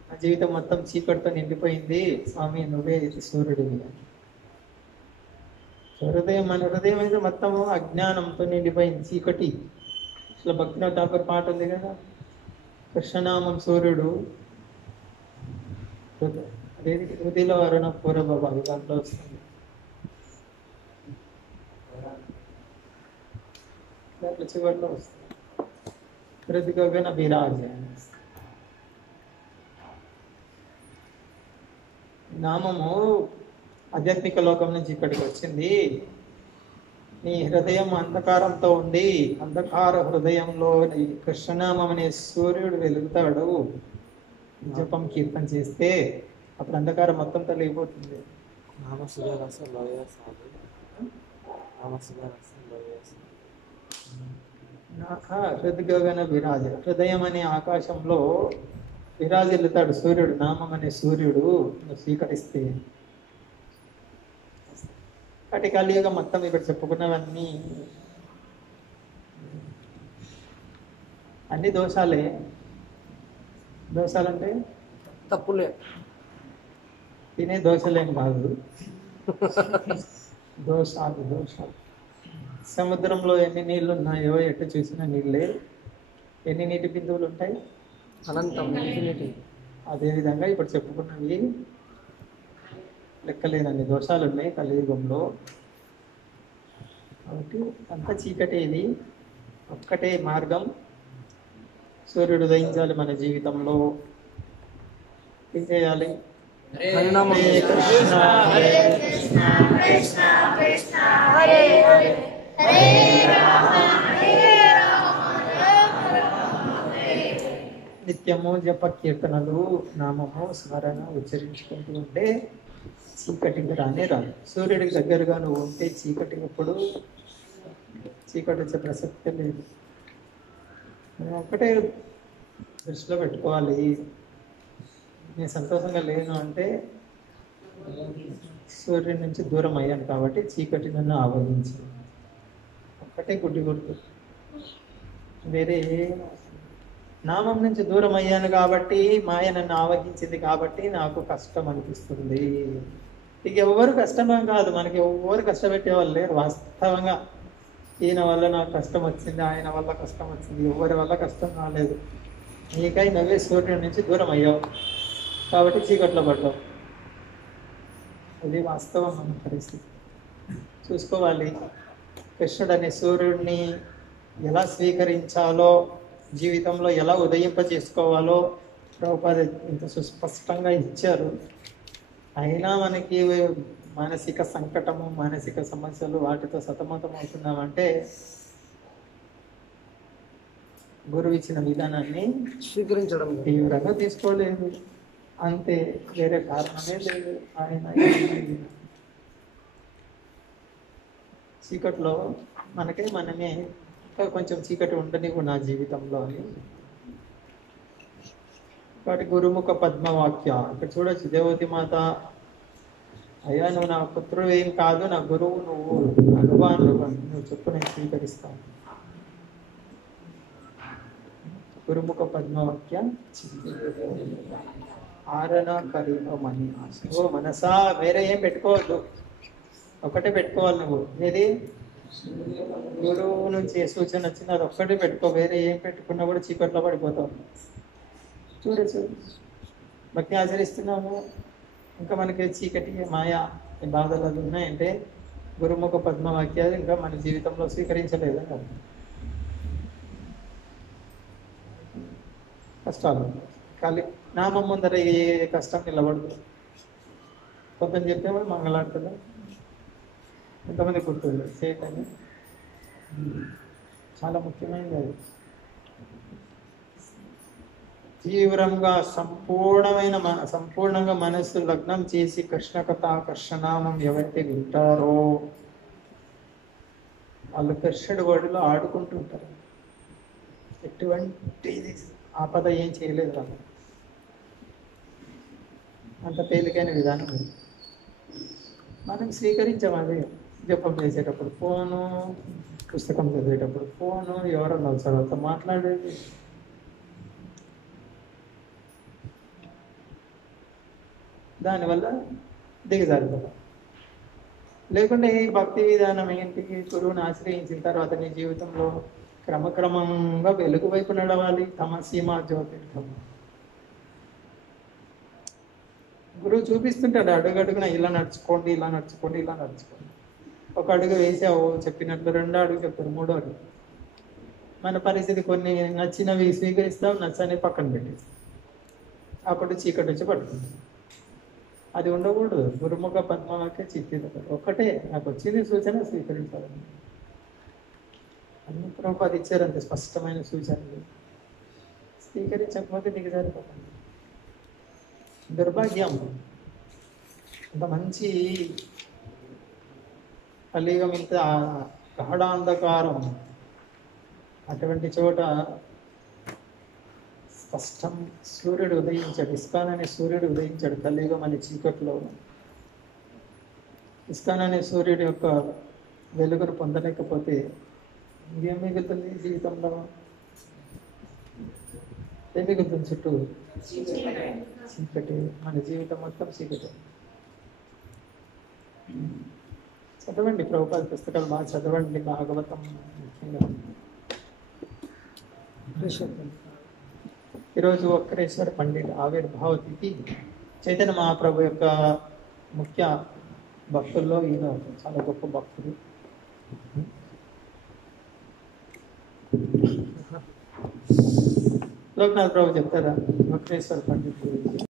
నా జీవితం మొత్తం చీకటితో నిండిపోయింది, స్వామి నువ్వే సూర్యుడివి. హృదయం, మన హృదయం అయితే మొత్తము అజ్ఞానంతో నిండిపోయింది, చీకటి. అసలు భక్తినాథ్ ఠాకూర్ పాట ఉంది కదా, కృష్ణనామం సూర్యుడు, అదేది హృదయలో అరుణ పూర్వ దాంట్లో వస్తుంది. దాంట్లో చివరిలో వస్తుంది హృదయగగన విరాజ. నామము ఆధ్యాత్మిక లోకం నుంచి ఇక్కడికి వచ్చింది. నీ హృదయం అంధకారంతో ఉండి, అంధకార హృదయంలో ఈ కృష్ణనామం అనే సూర్యుడు వెలుగుతాడు. జపం కీర్తన చేస్తే అప్పుడు అంధకారం మొత్తం తొలగిపోతుంది. హృదయగగన విరాజ, హృదయం అనే ఆకాశంలో విరాజిల్లుతాడు సూర్యుడు, నామం అనే సూర్యుడు నువ్వు స్వీకరిస్తే. కాబట్టి కలియుగ మొత్తం ఇక్కడ చెప్పుకున్నవన్నీ అన్ని దోషాలే. దోషాలంటే తప్పులే, తినే దోషలేం కాదు, దోషాలు దోషాలు. సముద్రంలో ఎన్ని నీళ్లు ఉన్నాయో ఎటు చూసినా నీళ్ళే. ఎన్ని నీటి బిందువులు ఉంటాయి? అనంతం, ఇన్ఫినిటీ. అదేవిధంగా ఇప్పుడు చెప్పుకున్నవి లెక్కలేనన్ని దోషాలు ఉన్నాయి కలియుగంలో. కాబట్టి అంత చీకటి. ఇది ఒక్కటే మార్గం, సూర్యుడు ఉదయించాలి మన జీవితంలో. ఏం చేయాలి? హరినామం హరే కృష్ణ హరే కృష్ణ కృష్ణ కృష్ణ హరే హరే హరే రామ హరే రామ రామ రామ హరే హరే. నిత్యము జప కీర్తనలు, నామము, స్మరణ ఉచ్చరించుకుంటూ ఉంటే చీకటికి రానే రాదు. సూర్యుడికి దగ్గరగా నువ్వు ఉంటే చీకటి ఎప్పుడు, చీకటి వచ్చే ప్రసక్తే లేదు. మనం ఒక్కటే దృష్టిలో పెట్టుకోవాలి, నేను సంతోషంగా లేను అంటే సూర్యుడి నుంచి దూరం అయ్యాను కాబట్టి చీకటి నన్ను ఆవహించి, ఒక్కటే గుడ్డి గుర్తు, వేరే నామం నుంచి దూరం అయ్యాను కాబట్టి మాయ నన్ను ఆవహించింది కాబట్టి నాకు కష్టం అనిపిస్తుంది. ఇక ఎవరు కష్టమేం కాదు, మనకి ఎవరు కష్టపెట్టే వాళ్ళు లేరు. వాస్తవంగా ఈయన వల్ల నాకు కష్టం వచ్చింది, ఆయన వల్ల కష్టం వచ్చింది, ఎవరి వల్ల కష్టం రాలేదు. నీకై నవ్వే సూర్యుడి నుంచి దూరం అయ్యావు కాబట్టి చీకట్లో పడ్డావు. అది వాస్తవం. మన పరిస్థితి చూసుకోవాలి. కృష్ణుడు అనే సూర్యుడిని ఎలా స్వీకరించాలో, జీవితంలో ఎలా ఉదయింప చేసుకోవాలో ప్రభుపాద ఇంత సుస్పష్టంగా ఇచ్చారు. అయినా మనకి మానసిక సంకటము, మానసిక సమస్యలు, వాటితో సతమతం అవుతున్నామంటే గురువు ఇచ్చిన విధానాన్ని స్వీకరించడం లేదు. తీవ్రంగా తీసుకోలేదు, అంతే. వేరే కారణమే లేదు. ఆయన చీకట్లో మనకే మనమే ఇంకా కొంచెం చీకటి ఉండనివ్వు నా జీవితంలో అని. కాబట్టి గురుముఖ పద్మవాక్య ఇక్కడ చూడొచ్చు. దేవతి మాత, అయ్యా నువ్వు నా పుత్రుడు ఏం కాదు, నా గురువు, నువ్వు భగవాన్, నువ్వు చెప్పు నేను స్వీకరిస్తాను. గురుముఖ పద్మవాక్య ఆరణ కరీమని. ఓ మనసా వేరే ఏం పెట్టుకోవద్దు, ఒకటే పెట్టుకోవాలి నువ్వు. ఏది? గురువు నుంచి ఏ సూచన వచ్చింది అది ఒక్కటే పెట్టుకో. వేరే ఏం పెట్టుకున్నా కూడా చీకట్లో పడిపోతావు. చూడచ్చు, భక్తి ఆచరిస్తున్నాము, ఇంకా మనకి చీకటి, మాయా, బాధలు అది ఉన్నాయంటే గురుముఖ పద్మవాక్యాలు ఇంకా మన జీవితంలో స్వీకరించలేదు కదా. కష్టాలు ఖాళీ నామం ముందర ఏ కష్టం నిలబడదు. కొంత చెప్పేవాడు మంగళాడుతుందా, ఎంతమంది గుర్తుంది చేయటం చాలా ముఖ్యమైనది. అది తీవ్రంగా సంపూర్ణంగా మనస్సు లగ్నం చేసి కృష్ణ కథ, కృష్ణనామం ఎవరైతే వింటారో వాళ్ళు కృష్ణుడి ఒడిలో ఆడుకుంటుంటారు. ఎటువంటి ఆపద ఏం చేయలేదు వాళ్ళు. అంత తేలికైన విధానం ఉంది. మనం స్వీకరించాం. అది జపం చేసేటప్పుడు ఫోను పుస్తకం చదివేటప్పుడు ఫోను ఎవరన్నా చదవతో మాట్లాడేది. దానివల్ల దిగజారిపోతాం. లేకుంటే ఈ భక్తి విధానం ఏంటి, గురువుని ఆశ్రయించిన తర్వాత నీ జీవితంలో క్రమక్రమంగా వెలుగు వైపు నడవాలి. తమసీమా జ్యోతిర్గం. గురువు చూపిస్తుంటాడు అడుగడుగున, ఇలా నడుచుకోండి, ఇలా నడుచుకోండి, ఇలా నడుచుకోండి. ఒక అడుగు వేసావు చెప్పినట్లు, రెండో అడుగు చెప్తారు, మూడో అడుగు. మన పరిస్థితి కొన్ని నచ్చినవి స్వీకరిస్తాం, నచ్చని పక్కన పెట్టేస్తాం. అప్పుడు చీకటి వచ్చి పట్టుకుంటాం. అది ఉండకూడదు. గురుముఖ పద్మవాక్య చిత్తిద ఒక్కటే, నాకు వచ్చింది సూచన స్వీకరించాలని. అన్ని ప్రభుపాద ఇచ్చారు అంతే స్పష్టమైన సూచనలు. స్వీకరించకపోతే దిగజారిపోతుంది. దుర్భాగ్యం. అంత మంచి కలియుగం, ఇంత గాఢాంధకారం, అటువంటి చోట స్పష్టం సూర్యుడు ఉదయించాడు. ఇస్కాన్ అనే సూర్యుడు ఉదయించాడు కలియుగం అనే చీకట్లో. ఇస్కాన్ అనే సూర్యుడు యొక్క వెలుగును పొందలేకపోతే ఇంకేం మిగులుతుంది జీవితంలో? ఏం మిగులుతుంది? చుట్టూ చీకటి. మన జీవితం మొత్తం చీకటి. చదవండి ప్రభుపాద పుస్తకాలు బాగా చదవండి. భాగవతం ముఖ్యంగా. ఈరోజు వక్రేశ్వర పండిట్ ఆవిర్భావ తిథి. చైతన్య మహాప్రభు యొక్క ముఖ్య భక్తుల్లో ఈయన చాలా గొప్ప భక్తుడు. లోక్నాథ్ ప్రభు చెప్తారా వక్రేశ్వర పండిట్ గురించి?